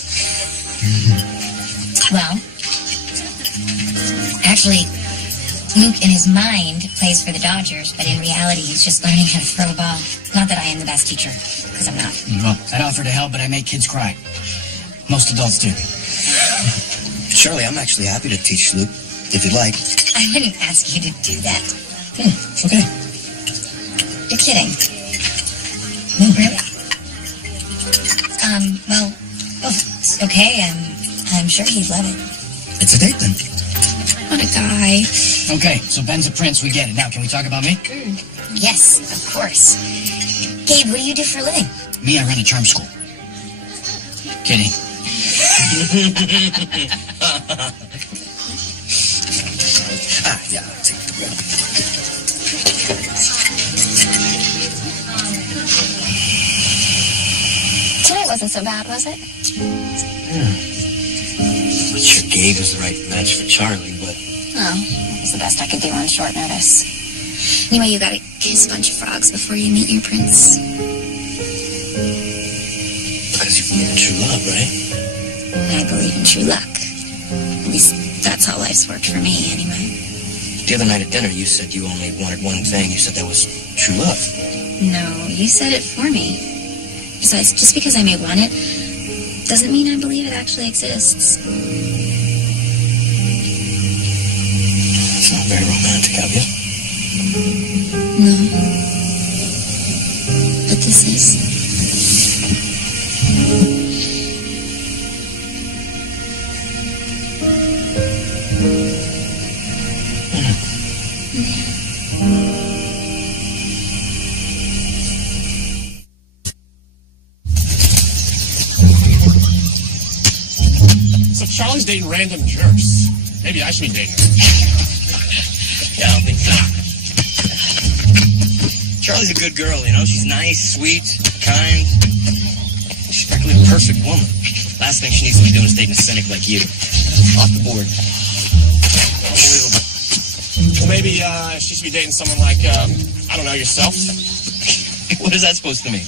Well, actually, Luke in his mind plays for the Dodgers, but in reality, he's just learning how to throw a ball. Not that I am the best teacher, because I'm not. Well, I'd offer to help, but I make kids cry. Most adults do. Charlie, I'm actually happy to teach Luke, if you'd like. I wouldn't ask you to do that. Okay. You're kidding. Really? Well, it's okay. I'm sure he'd love it. It's a date then. What a guy. Okay, so Ben's a prince, we get it. Now, can we talk about me? Yes, of course. Gabe, what do you do for a living? Me, I run a charm school. Kidding. Yeah, I'll take the bread. Tonight wasn't so bad, was it? Not sure Gabe was the right match for Charlie, but Oh, that was the best I could do on short notice. Anyway, you gotta kiss a bunch of frogs before you meet your prince. because you believe in true love, right? I believe in true luck. At least that's how life's worked for me, anyway. The other night at dinner, you said you only wanted one thing. You said that was true love. No, you said it for me. Besides, just because I may want it, doesn't mean I believe it actually exists. It's not very romantic of you. No. But this is. So Charlie's dating random jerks. Maybe I should be dating her. Yeah, I don't think so. Charlie's a good girl, you know? She's nice, sweet, kind. She's practically a perfect woman. Last thing she needs to be doing is dating a cynic like you. Off the board. Unbelievable. Well, maybe she should be dating someone like, I don't know, yourself? What is that supposed to mean?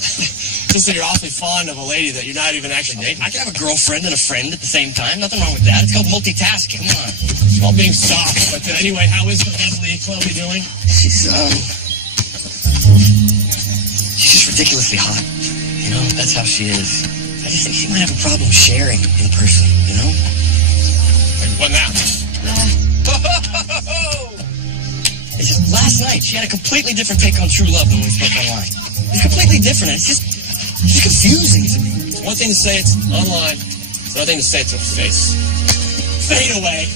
Just that you're awfully fond of a lady that you're not even actually dating. I can have a girlfriend and a friend at the same time. Nothing wrong with that. It's called multitasking. Come on. It's all being soft. But anyway, how is the lovely Chloe doing? She's just ridiculously hot. You know, that's how she is. I just think she might have a problem sharing in person, you know? Like, what now? It's just last night, she had a completely different take on true love than when we spoke online. It's completely different, and it's just confusing to me. It's one thing to say it's online. It's another thing to say it to her face. Fade away.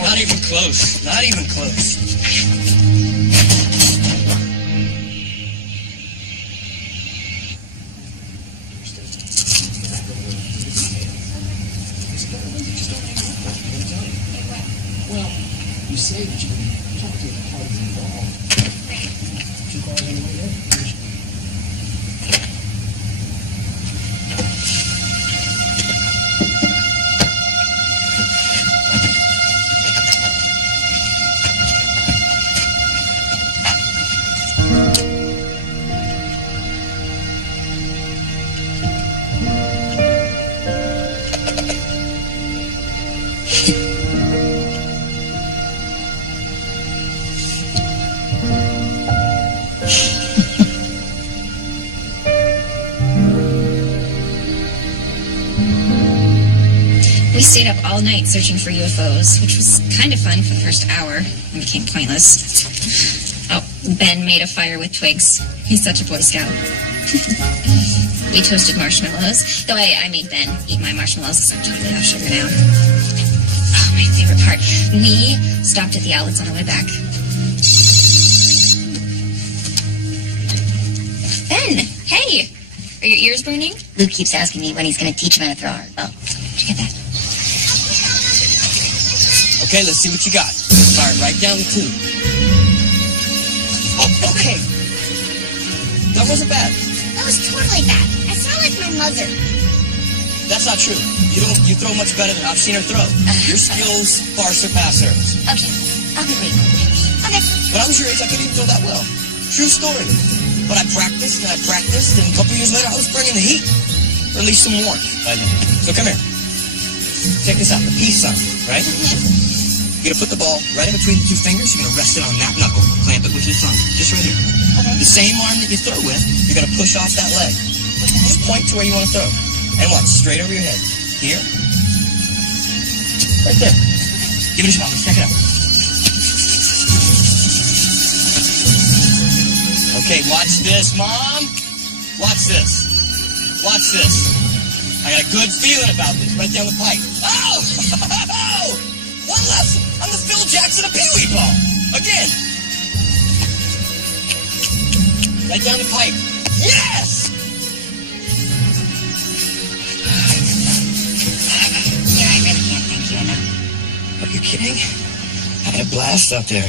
Not even close. Not even close. Well, you say that you can talk to the parties involved. 2 cars on the way there? stayed up all night searching for UFOs, which was kind of fun for the first hour and became pointless. Oh, Ben made a fire with twigs. He's such a Boy Scout. We toasted marshmallows, though I made Ben eat my marshmallows because I'm totally off sugar now. Oh, my favorite part. We stopped at the outlets on our way back. Ben, hey! Are your ears burning? Luke keeps asking me when he's going to teach him how to throw a hard ball. Did you get that? Okay, let's see what you got. Fire it right down the tube. Oh, okay. That wasn't bad. That was totally bad. I sound like my mother. That's not true. You throw much better than I've seen her throw. Your skills far surpass hers. Okay. I'll be waiting. Okay. When I was your age, I couldn't even throw that well. True story. But I practiced, and a couple years later, I was bringing the heat. Or at least some warmth by then. So come here. Check this out, the peace sign, right? You're gonna put the ball right in between the two fingers. You're gonna rest it on that knuckle. Clamp it with your thumb, just right here. Okay. The same arm that you throw with, you're gonna push off that leg. Just point to where you want to throw. And watch, straight over your head. Here. Right there. Give it a shot. Let's check it out. Okay, watch this, Mom. Watch this. Watch this. I got a good feeling about this. Right down the pipe. Oh! One less. I'm the Phil Jackson of Pee-wee ball. Again. Right down the pipe. Yes! Yeah, I really can't thank you enough. Are you kidding? I had a blast out there.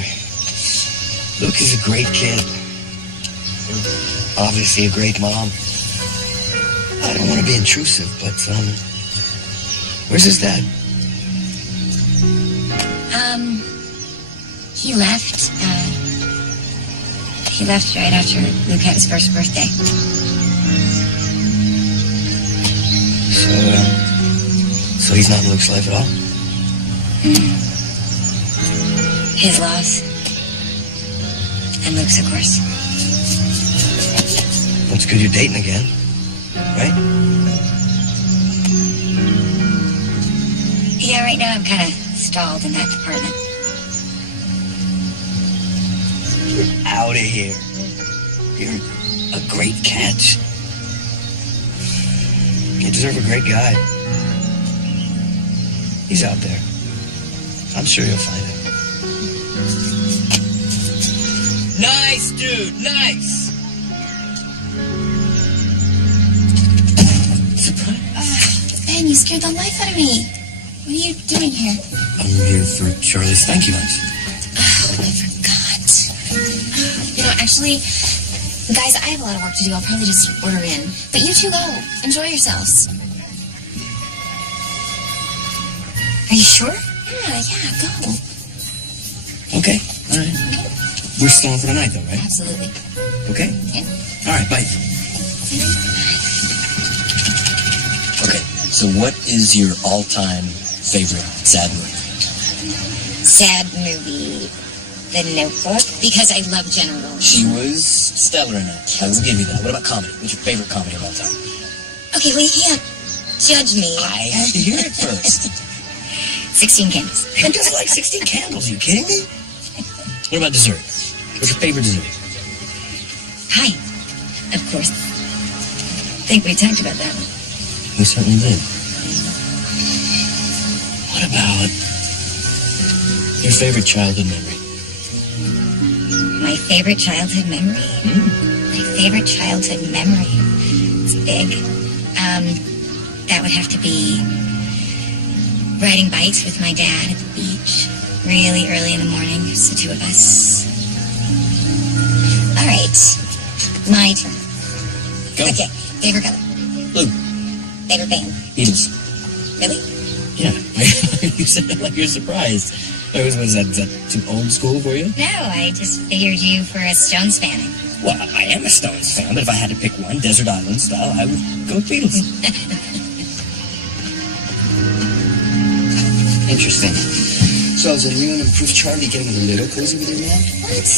Luke is a great kid. Obviously a great mom. I don't want to be intrusive, but, where's his dad? He left. He left right after Luke had his first birthday. So he's not in Luke's life at all? His loss. And Luke's, of course. Well, it's good you're dating again, right? Yeah, right now I'm kind of stalled in that department. Get out of here. You're a great catch. You deserve a great guy. He's out there. I'm sure you'll find him. Nice, dude. Nice. Ben, you scared the life out of me. What are you doing here? I'm here for Charlie's thank you lunch. Oh, I forgot. You know, actually, guys, I have a lot of work to do. I'll probably just order in. But you two go. Enjoy yourselves. Are you sure? Yeah, go. Okay. All right. We're still on for the night, though, right? Absolutely. Okay? Yeah. All right, bye. Okay, so what is your all-time favorite sad movie? Sad movie. The Notebook. Because I love Jenna Rowland. She was stellar in it. I will give you that. What about comedy? What's your favorite comedy of all time? Okay, well, you can't judge me. I have to hear it first. 16 Candles. Who doesn't like 16 Candles? Are you kidding me? What about dessert? What's your favorite dessert? Hi. Of course. Think we talked about that one. We certainly did. What about your favorite childhood memory? My favorite childhood memory? My favorite childhood memory. It's big. That would have to be riding bikes with my dad at the beach. Really early in the morning. Just the two of us. All right. My turn. Go. Okay. Favorite color? Blue. Favorite band? Beatles. Really? Yeah. You said that like you're surprised. Was that too old school for you? No, I just figured you for a Stones fan. Well, I am a Stones fan, but if I had to pick one, Desert Island style, I would go with Beatles. Interesting. So is a new and improved Charlie getting a little cozy with your man? What?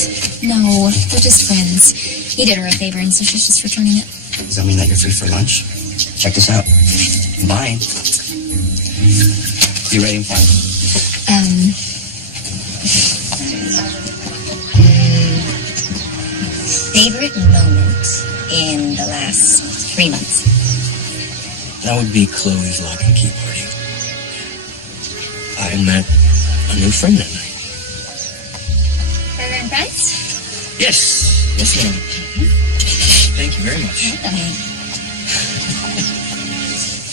No, they're just friends. He did her a favor, and so she's just returning it. Does that mean that you're free for lunch? Check this out. Mine. You ready? Fine. Favorite moment in the last 3 months? That would be Chloe's lock and key party. I met a new friend that night. Burger and fries? Yes. Yes, ma'am. Thank you very much.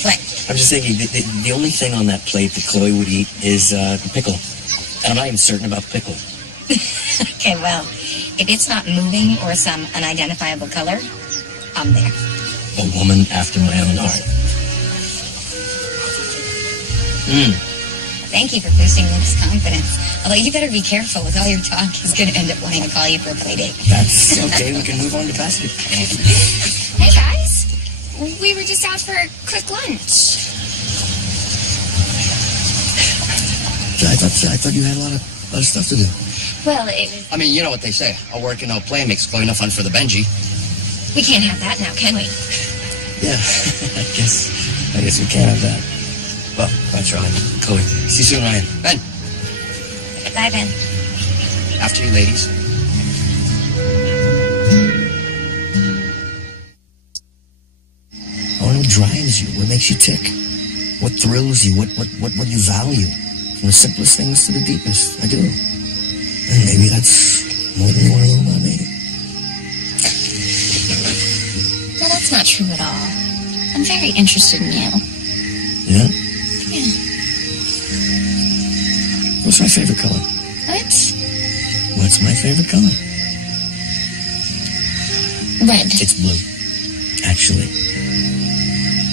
What? I'm just thinking, the only thing on that plate that Chloe would eat is the pickle. And I'm not even certain about pickle. Okay, well, if it's not moving or some unidentifiable color, I'm there. A woman after my own heart. Thank you for boosting Luke's confidence. Although you better be careful with all your talk. He's going to end up wanting to call you for a play date. That's okay. We can move on to basket. Hey, guys. We were just out for a quick lunch. I thought you had a lot of stuff to do. Well, it was... I mean, you know what they say. A work and no play makes Chloe enough fun for the Benji. We can't have that now, can we? Yeah, I guess we can't have that. Well, that's right. Chloe. See you soon, Ryan. Ben, Bye, Ben. after you ladies. I wonder what drives you, what makes you tick, what thrills you, what you value, from the simplest things to the deepest. I do. And maybe that's more than you want to know about me. No, that's not true at all. I'm very interested in you. Yeah? Yeah. What's my favorite color? What? What's my favorite color? Red. It's blue. Actually.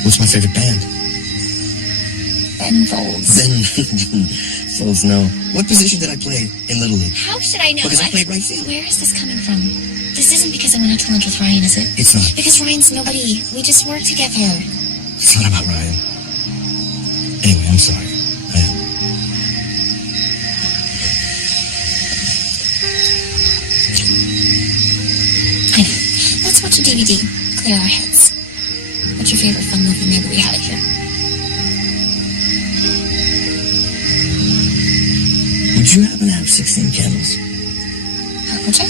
What's my favorite band? Ben Folds. Ben Folds, no. What position did I play in Little League? How should I know? Because I played right field. Where is this coming from? This isn't because I went out to lunch with Ryan, is it? It's not. Because Ryan's nobody. We just work together. It's not about Ryan. Anyway, I'm sorry. I am. I know. Let's watch a DVD. Clear our heads. What's your favorite fun movie? Maybe we have it here. Would you happen to have 16 candles? We'll check.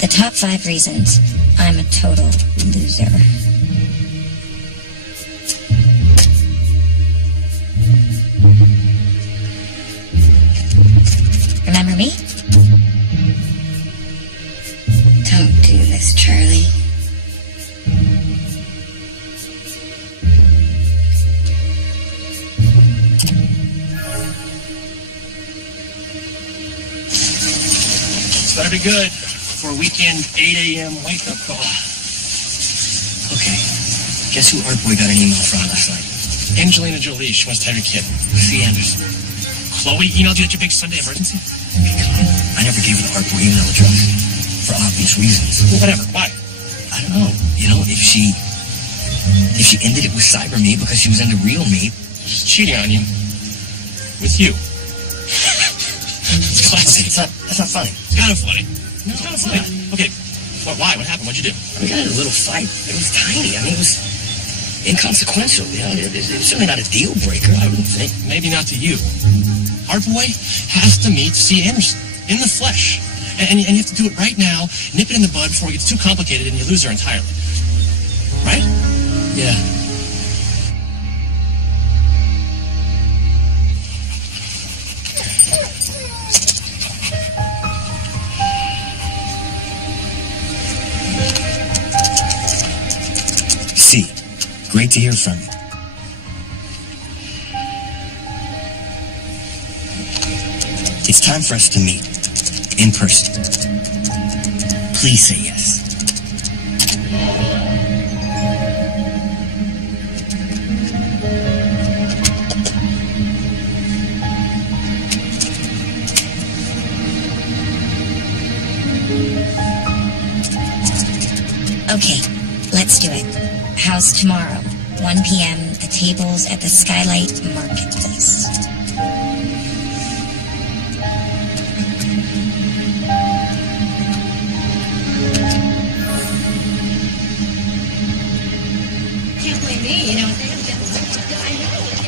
The top 5 reasons I'm a total loser. Remember me? Don't do this, Charlie. This better be good for a weekend 8 a.m. wake-up call. Okay. Guess who Art Boy got an email from last night? Angelina Jolie. She wants to have your kid. C. Anderson. Chloe emailed you at your big Sunday emergency? Hey, come on. I never gave her the Art Boy email address. For obvious reasons. Well, whatever. Why? I don't know. You know, if she ended it with Cyber Me because she was into Real Me. She's cheating on you. With you. It's classic. That's not funny. It's kind of funny. No, it's kind of funny. Okay. Why? What happened? What'd you do? We got in a little fight. It was tiny. I mean, it was inconsequential. You know, it was certainly not a deal breaker, I wouldn't think. Maybe not to you. Our boy has to meet C. Anderson in the flesh. And you have to do it right now, nip it in the bud before it gets too complicated and you lose her entirely. Right? Yeah. C. Great to hear from you. It's time for us to meet. In person. Please say yes. Okay, let's do it. How's tomorrow? 1 p.m., the tables at the Skylight Marketplace. Can't blame me, you know.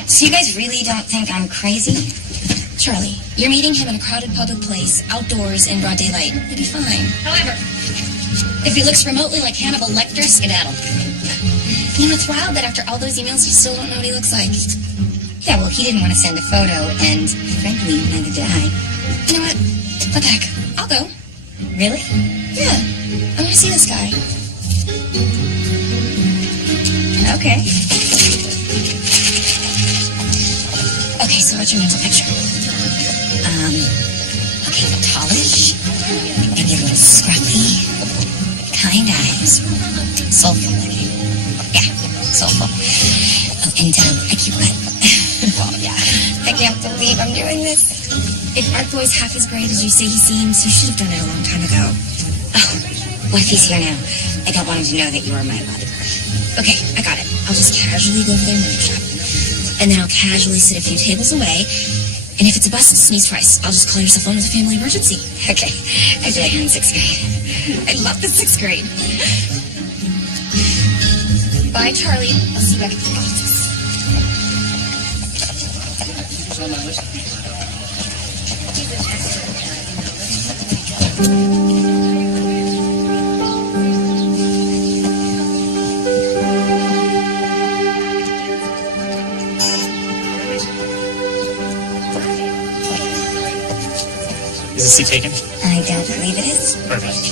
So you guys really don't think I'm crazy? Charlie, you're meeting him in a crowded public place, outdoors, in broad daylight. You'll be fine. However, if he looks remotely like Hannibal Lecter, skedaddle. You know, it's wild that after all those emails, you still don't know what he looks like. Yeah, well, he didn't want to send a photo, and frankly, neither did I. You know what? What the heck? I'll go. Really? Yeah. I want to see this guy. Okay. Okay, so what's your mental picture? Okay, tallish, maybe a little scruffy, kind eyes, soulful looking. Yeah, soulful. Oh, and a cute butt. Well, yeah. I can't believe I'm doing this. If Art Boy's half as great as you say he seems, you should have done it a long time ago. Oh, what if he's here now? I don't want him to know that you are my bodyguard. Okay, I got it. I'll just casually go to their mini shop. And then I'll casually sit a few tables away. And if it's a bust, sneeze twice. I'll just call your cell phone as a family emergency. Okay, I feel like I'm in 6th grade. I love the 6th grade. Bye, Charlie. I'll see you back at the office. Is the seat taken? I don't believe it is. Perfect.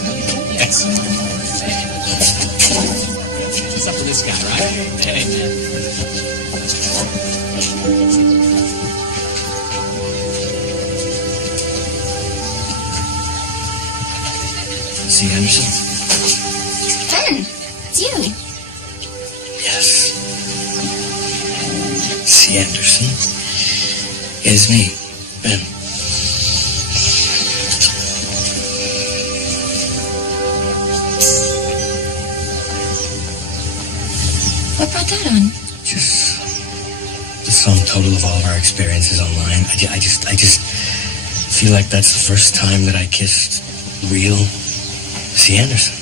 Thanks. What's up with this guy, right? Hey, man. See, Anderson? Ben, it's you. Yes. See, Anderson? It's me, Ben. What brought that on? Just the sum total of all of our experiences online. I just feel like that's the first time that I kissed real C. Anderson.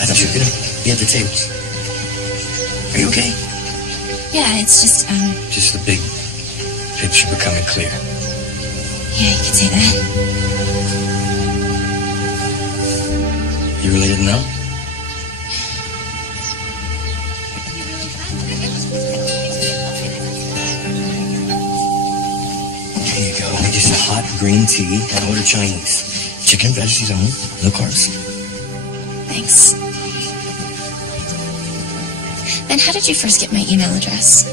I thought you were gonna be at the tables. Are you okay? Yeah, it's just, Just the big picture becoming clear. yeah, you could say that. You really didn't know? Here you go. Make just a hot green tea and order Chinese. Chicken, veggies only, no carbs. Thanks. Ben, how did you first get my email address?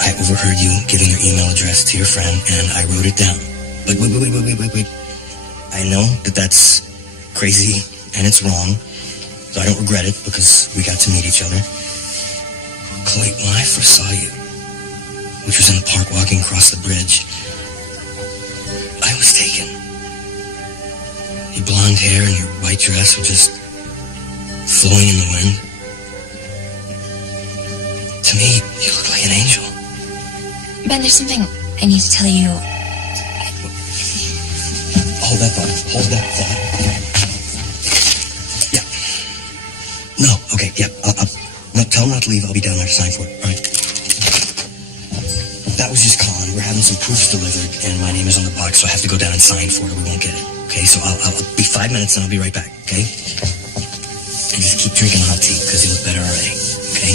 I overheard you giving your email address to your friend, and I wrote it down. But wait. I know that that's crazy, and it's wrong, so I don't regret it, because we got to meet each other. Chloe, when I first saw you, which was in the park walking across the bridge, I was taken. Your blonde hair and your white dress were just flowing in the wind. To me, you look like an angel. Ben, there's something I need to tell you. Hold that thought. Hold that thought. Yeah. No, okay, yeah. No, tell him not to leave. I'll be down there to sign for it. All right. That was just Colin. We're having some proofs delivered, and my name is on the box, so I have to go down and sign for it, or we won't get it. Okay, so I'll be 5 minutes, and I'll be right back, okay? And just keep drinking hot tea, because you look better already, okay?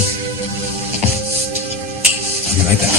I'll be right back.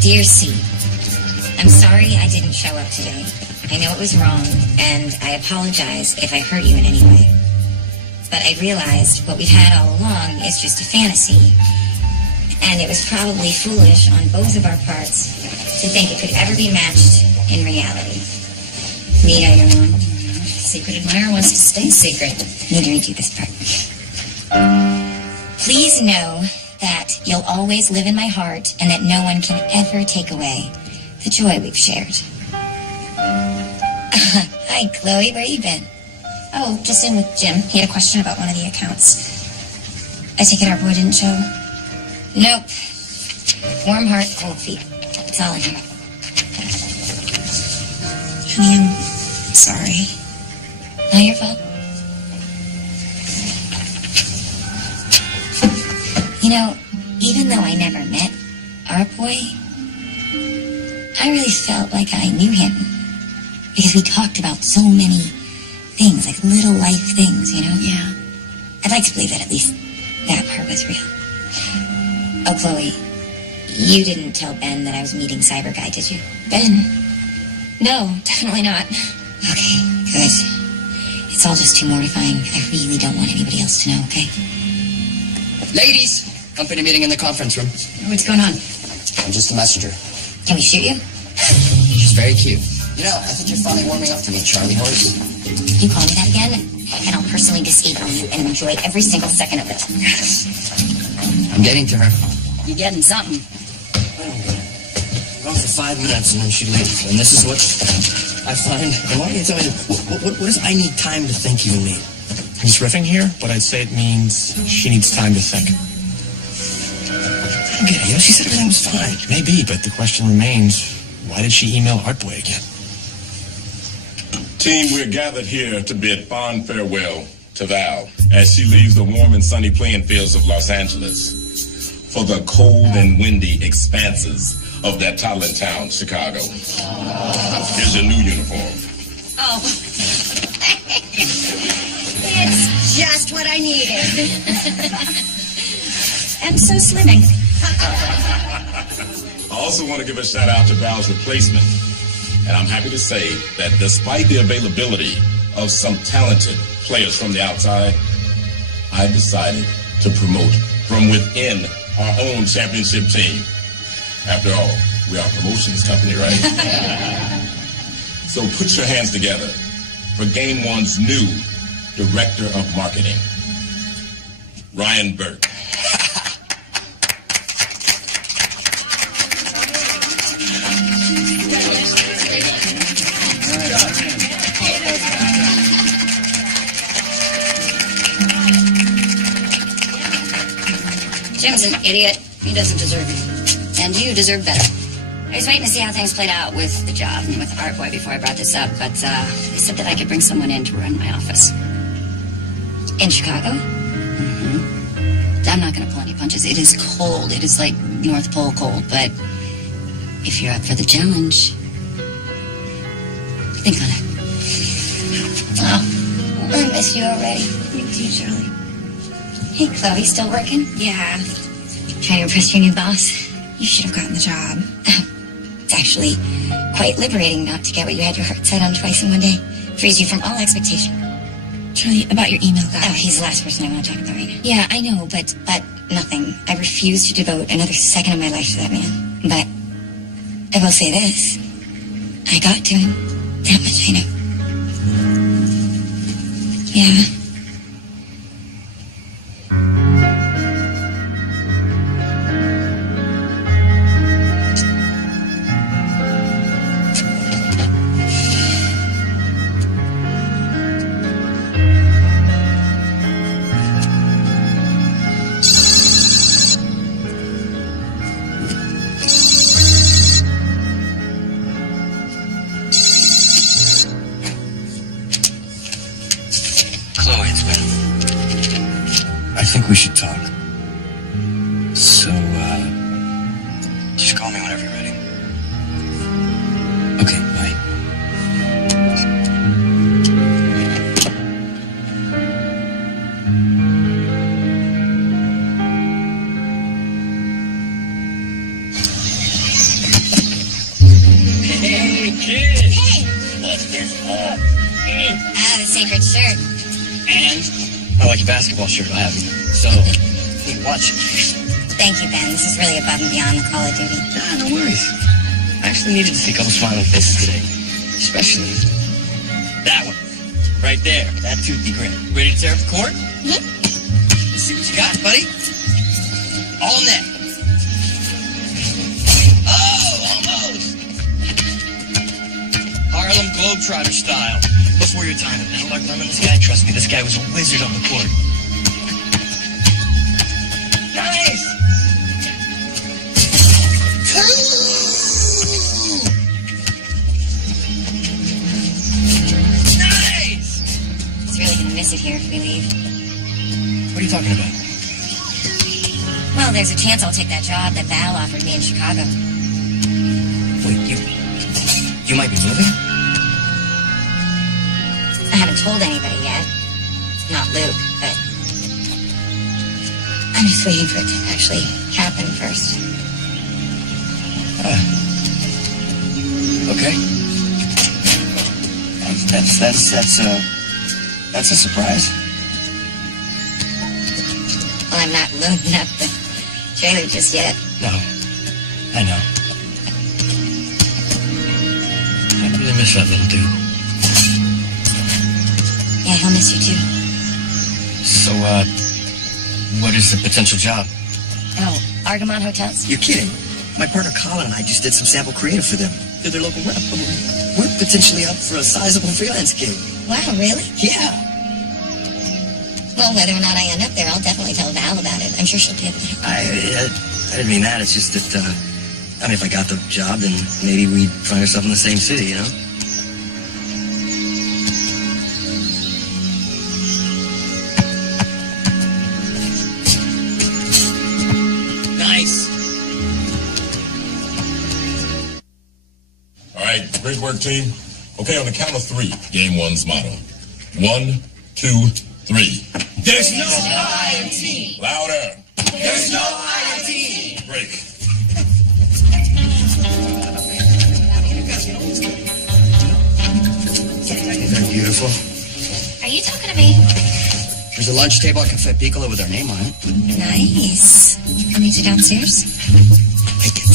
Dear C, I'm sorry I didn't show up today. I know it was wrong, and I apologize if I hurt you in any way. But I realized what we've had all along is just a fantasy, and it was probably foolish on both of our parts to think it could ever be matched in reality. Nita, you're on. Secret admirer wants to stay secret. Need to read you this part. Please know that you'll always live in my heart and that no one can ever take away the joy we've shared. Hi, Chloe. Where you been? Oh, just in with Jim. He had a question about one of the accounts. I take it our boy didn't show? Nope. Warm heart, cold feet. That's all I know. Honey, I'm sorry. Not your fault. You know, even though I never met our boy, I really felt like I knew him. Because we talked about so many things, like little life things, you know? Yeah. I'd like to believe that at least that part was real. Oh, Chloe, you didn't tell Ben that I was meeting Cyber Guy, did you? Ben? No, definitely not. Okay, good. It's all just too mortifying. I really don't want anybody else to know, okay? Ladies, company meeting in the conference room. What's going on? I'm just a messenger. Can we shoot you? She's very cute. You know, I think you're finally warming up to me, Charlie Horse. You call me that again, and I'll personally disable you and enjoy every single second of it. I'm getting to her. You're getting something. I'm gone for 5 minutes and then she leaves. And this is what I find. And why don't you tell me, what does I need time to think even mean? He's riffing here, but I'd say it means she needs time to think. I don't get it. You know, she said everything was fine. Maybe, but the question remains, why did she email Artboy again? Team, we're gathered here to bid fond farewell to Val as she leaves the warm and sunny playing fields of Los Angeles for the cold and windy expanses of that toddling town, Chicago. Here's your new uniform. Oh. It's just what I needed. I'm so slimming. I also want to give a shout out to Val's replacement. And I'm happy to say that despite the availability of some talented players from the outside, I decided to promote from within our own championship team. After all, we are a promotions company, right? So put your hands together for Game One's new Director of Marketing, Ryan Burke. Jim's an idiot. He doesn't deserve it. And you deserve better. I was waiting to see how things played out with the job and with Artboy before I brought this up, but they said that I could bring someone in to run my office. In Chicago? Mm-hmm. I'm not going to pull any punches. It is cold. It is like North Pole cold, but if you're up for the challenge, think on it. Oh, I miss you already. Me too, Charlie. Hey, Chloe, still working? Yeah. Trying to impress your new boss? You should have gotten the job. It's actually quite liberating not to get what you had your heart set on twice in one day. Frees you from all expectation. Charlie, about your email guy. Oh, he's the last person I want to talk about right now. Yeah, I know, but Nothing. I refuse to devote another second of my life to that man. But I will say this. I got to him. That much I know. Yeah. I think we should talk. So, just call me whenever you're ready. Okay, bye. me, kid. Hey! What's this? The sacred shirt. And I like your basketball shirt. I have it. So, hey, watch. Thank you, Ben. This is really above and beyond the Call of Duty. Nah, no worries. I actually needed to see a couple smiling faces today. Especially that one. Right there. That toothy grin. Ready to tear up the court? Mm-hmm. Let's see what you got, buddy. All net. Oh, almost. Harlem Globetrotter style. Before your time, better luck learning this guy. Trust me, this guy was a wizard on the court. Nice! Nice! It's really gonna miss it here if we leave. What are you talking about? Well, there's a chance I'll take that job that Val offered me in Chicago. Wait, you might be moving? I haven't told anybody yet. Not Luke, but I'm just waiting for it to actually happen first. Okay. That's a surprise. Well, I'm not loading up the trailer just yet. No, I know. I really miss that little dude. Yeah, he'll miss you too. So, what is the potential job? Oh, Argamon Hotels? You're kidding. My partner Colin and I just did some sample creative for them. They're their local rep. We're potentially up for a sizable freelance gig. Wow, really? Yeah. Well, whether or not I end up there, I'll definitely tell Val about it. I'm sure she'll be able to help. I didn't mean that. It's just that, if I got the job, then maybe we'd find ourselves in the same city, you know? Nice. All right, great work, team. Okay, on the count of three, game one's motto. 1, 2, 3. There's no I in team. Louder. There's no I in team. Break. Isn't that beautiful? Are you talking to me? There's a lunch table at Cafe Piccolo with our name on it. Nice. I'll meet you downstairs. Take it.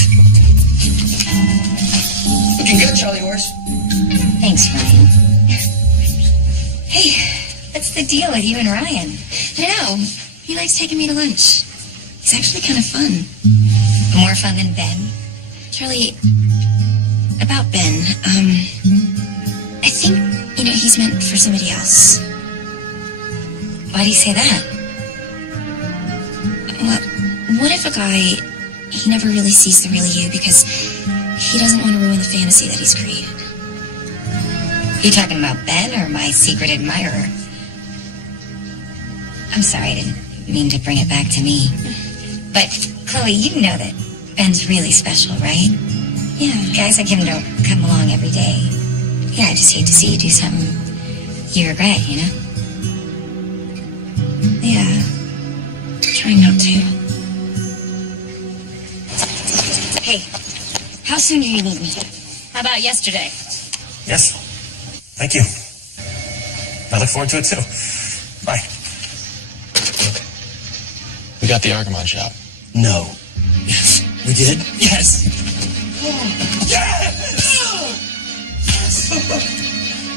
Looking good, Charlie Horse. Thanks, Ryan. Hey, what's the deal with you and Ryan? I know. He likes taking me to lunch. It's actually kind of fun. More fun than Ben. Charlie, about Ben, I think, he's meant for somebody else. Why do you say that? Well, what if a guy, he never really sees the real you because he doesn't want to ruin the fantasy that he's created? You talking about Ben or my secret admirer? I'm sorry, I didn't mean to bring it back to me. But, Chloe, you know that Ben's really special, right? Yeah, guys like him don't come along every day. Yeah, I just hate to see you do something you regret, you know? Yeah, trying not to. Hey, how soon do you need me? How about yesterday? Yes. Thank you. I look forward to it too. Bye. We got the Argamon job. No. Yes. We did? Yes.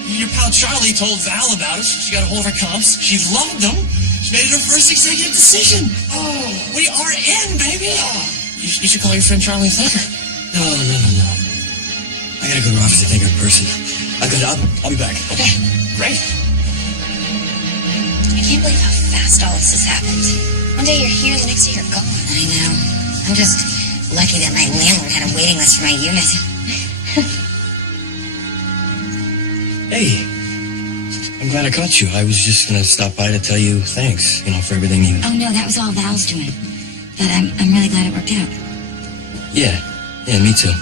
Your pal Charlie told Val about us. She got a hold of our comps. She loved them. She made it her first executive decision. Oh, we are in, baby. You should call your friend Charlie and thank her. No. I gotta go to her office to thank her in person. I'll be back. Okay, great. I can't believe how fast all this has happened. One day you're here, the next day you're gone. I know. I'm just lucky that my landlord had a waiting list for my unit. Hey, I'm glad I caught you. I was just gonna stop by to tell you thanks, for everything you... Oh, no, that was all Val's doing. But I'm really glad it worked out. Yeah, me too.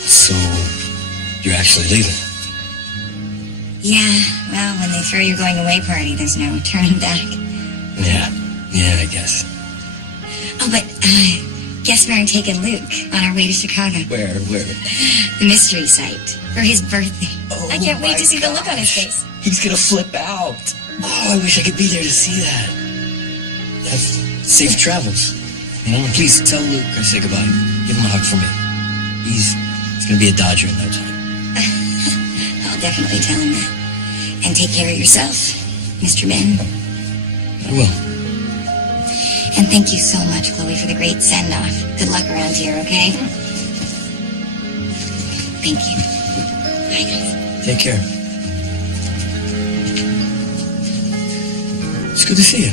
So, you're actually leaving? Yeah, well, when they throw your going away party, there's no turning back. Yeah, I guess. Oh, but Guess where I'm taking Luke on our way to Chicago? Where? The mystery site for his birthday. Oh, I can't wait to see the look on his gosh. face. He's gonna flip out. Oh, I wish I could be there to see that. Safe travels. You know, and please tell Luke I say goodbye. Give him a hug for me. He's gonna be a Dodger in no time. I'll definitely tell him that. And take care of yourself, Mr. Ben. I will. And thank you so much, Chloe, for the great send-off. Good luck around here, okay? Thank you. Bye, guys. Take care. It's good to see you.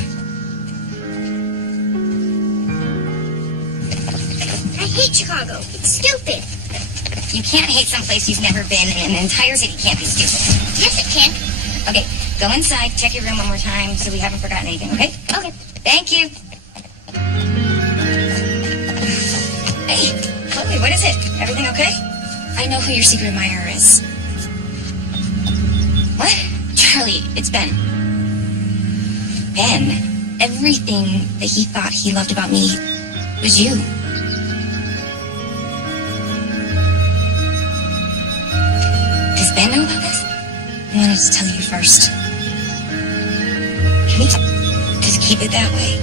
I hate Chicago. It's stupid. You can't hate someplace you've never been, and an entire city can't be stupid. Yes, it can. Okay, go inside, check your room one more time so we haven't forgotten anything, okay? Okay. Thank you. Hey, Chloe, what is it? Everything okay? I know who your secret admirer is. What? Charlie, it's Ben. Ben? Everything that he thought he loved about me was you. Does Ben know about this? I wanted to tell you first. Can we just keep it that way?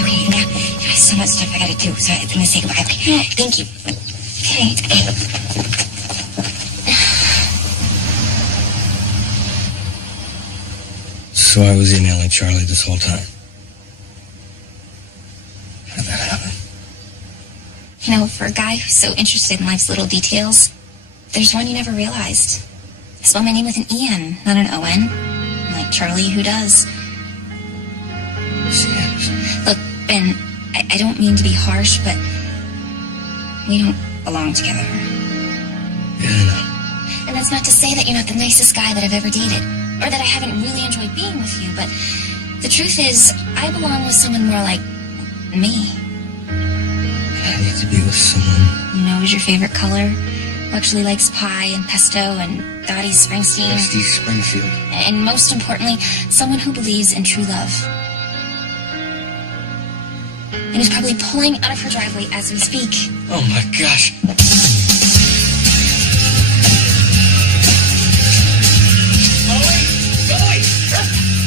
Okay, now, there's so much stuff I gotta do, so I'm gonna say goodbye. Okay, thank you. Okay. So I was emailing Charlie this whole time. How did that happen? You know, for a guy who's so interested in life's little details, there's one you never realized. I spell my name with an E-N, not an O-N. Like Charlie, who does. Look, Ben, I don't mean to be harsh, but we don't belong together. Yeah, I know. And that's not to say that you're not the nicest guy that I've ever dated, or that I haven't really enjoyed being with you, but the truth is, I belong with someone more like me. I need to be with someone. Who knows your favorite color, who actually likes pie and pesto and Dottie Springsteen. Rusty Springfield. And most importantly, someone who believes in true love. And who's probably pulling out of her driveway as we speak. Oh my gosh. Chloe!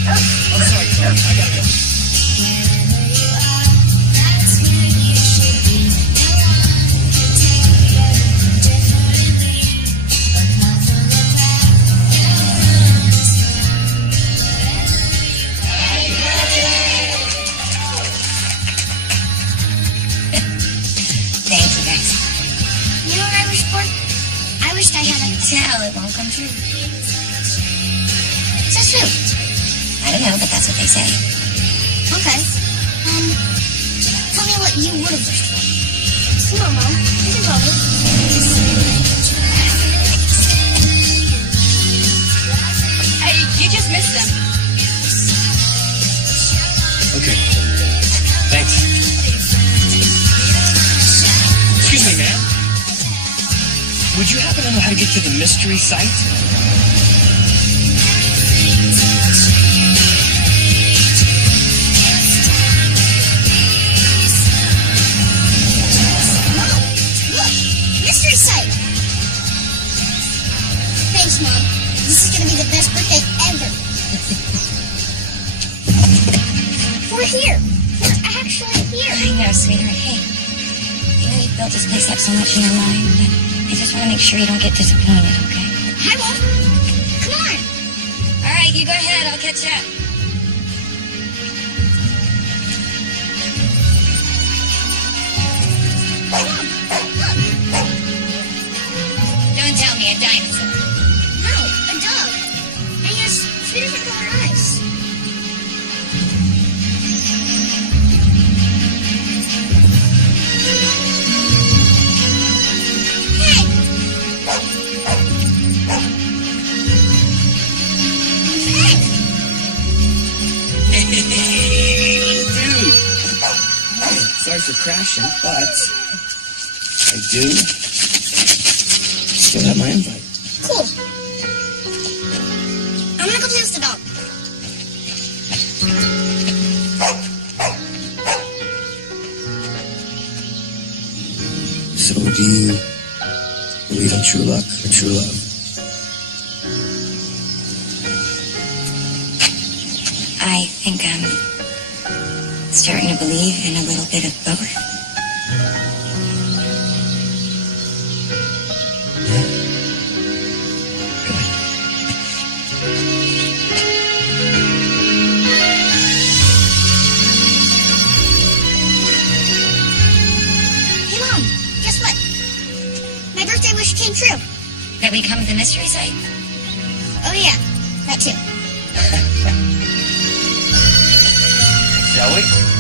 I'm sorry, Chloe. I gotta go. Thank you, guys. You know what I wish for? I wished I had a... Tell it won't come true. Is that true? I don't know, but that's what they say. Okay. Tell me what you would have wished for. Come on, Mom. You can tell me. Hey, you just missed them. Okay. Thanks. Excuse me, ma'am. Would you happen to know how to get to the mystery site? Mom, look. Mystery site. Thanks, Mom. This is gonna be the best birthday ever. We're here. We're actually here. I know, sweetheart. Hey, you know you've built this place up so much in your mind, but I just want to make sure you don't get disappointed, okay? I won't. Come on. All right, you go ahead. I'll catch you up. Mom, look. Don't tell me a dinosaur. No, a dog. And he has 3 different color eyes. Hey! Dude. Sorry for crashing, but I do still have my invite. Cool. I'm gonna go play with the dog. So do you believe in true luck or true love? I think I'm starting to believe in a little bit of both. Hey, Mom, guess what? My birthday wish came true. That we come to the mystery site? Oh, yeah, that too. Shall we?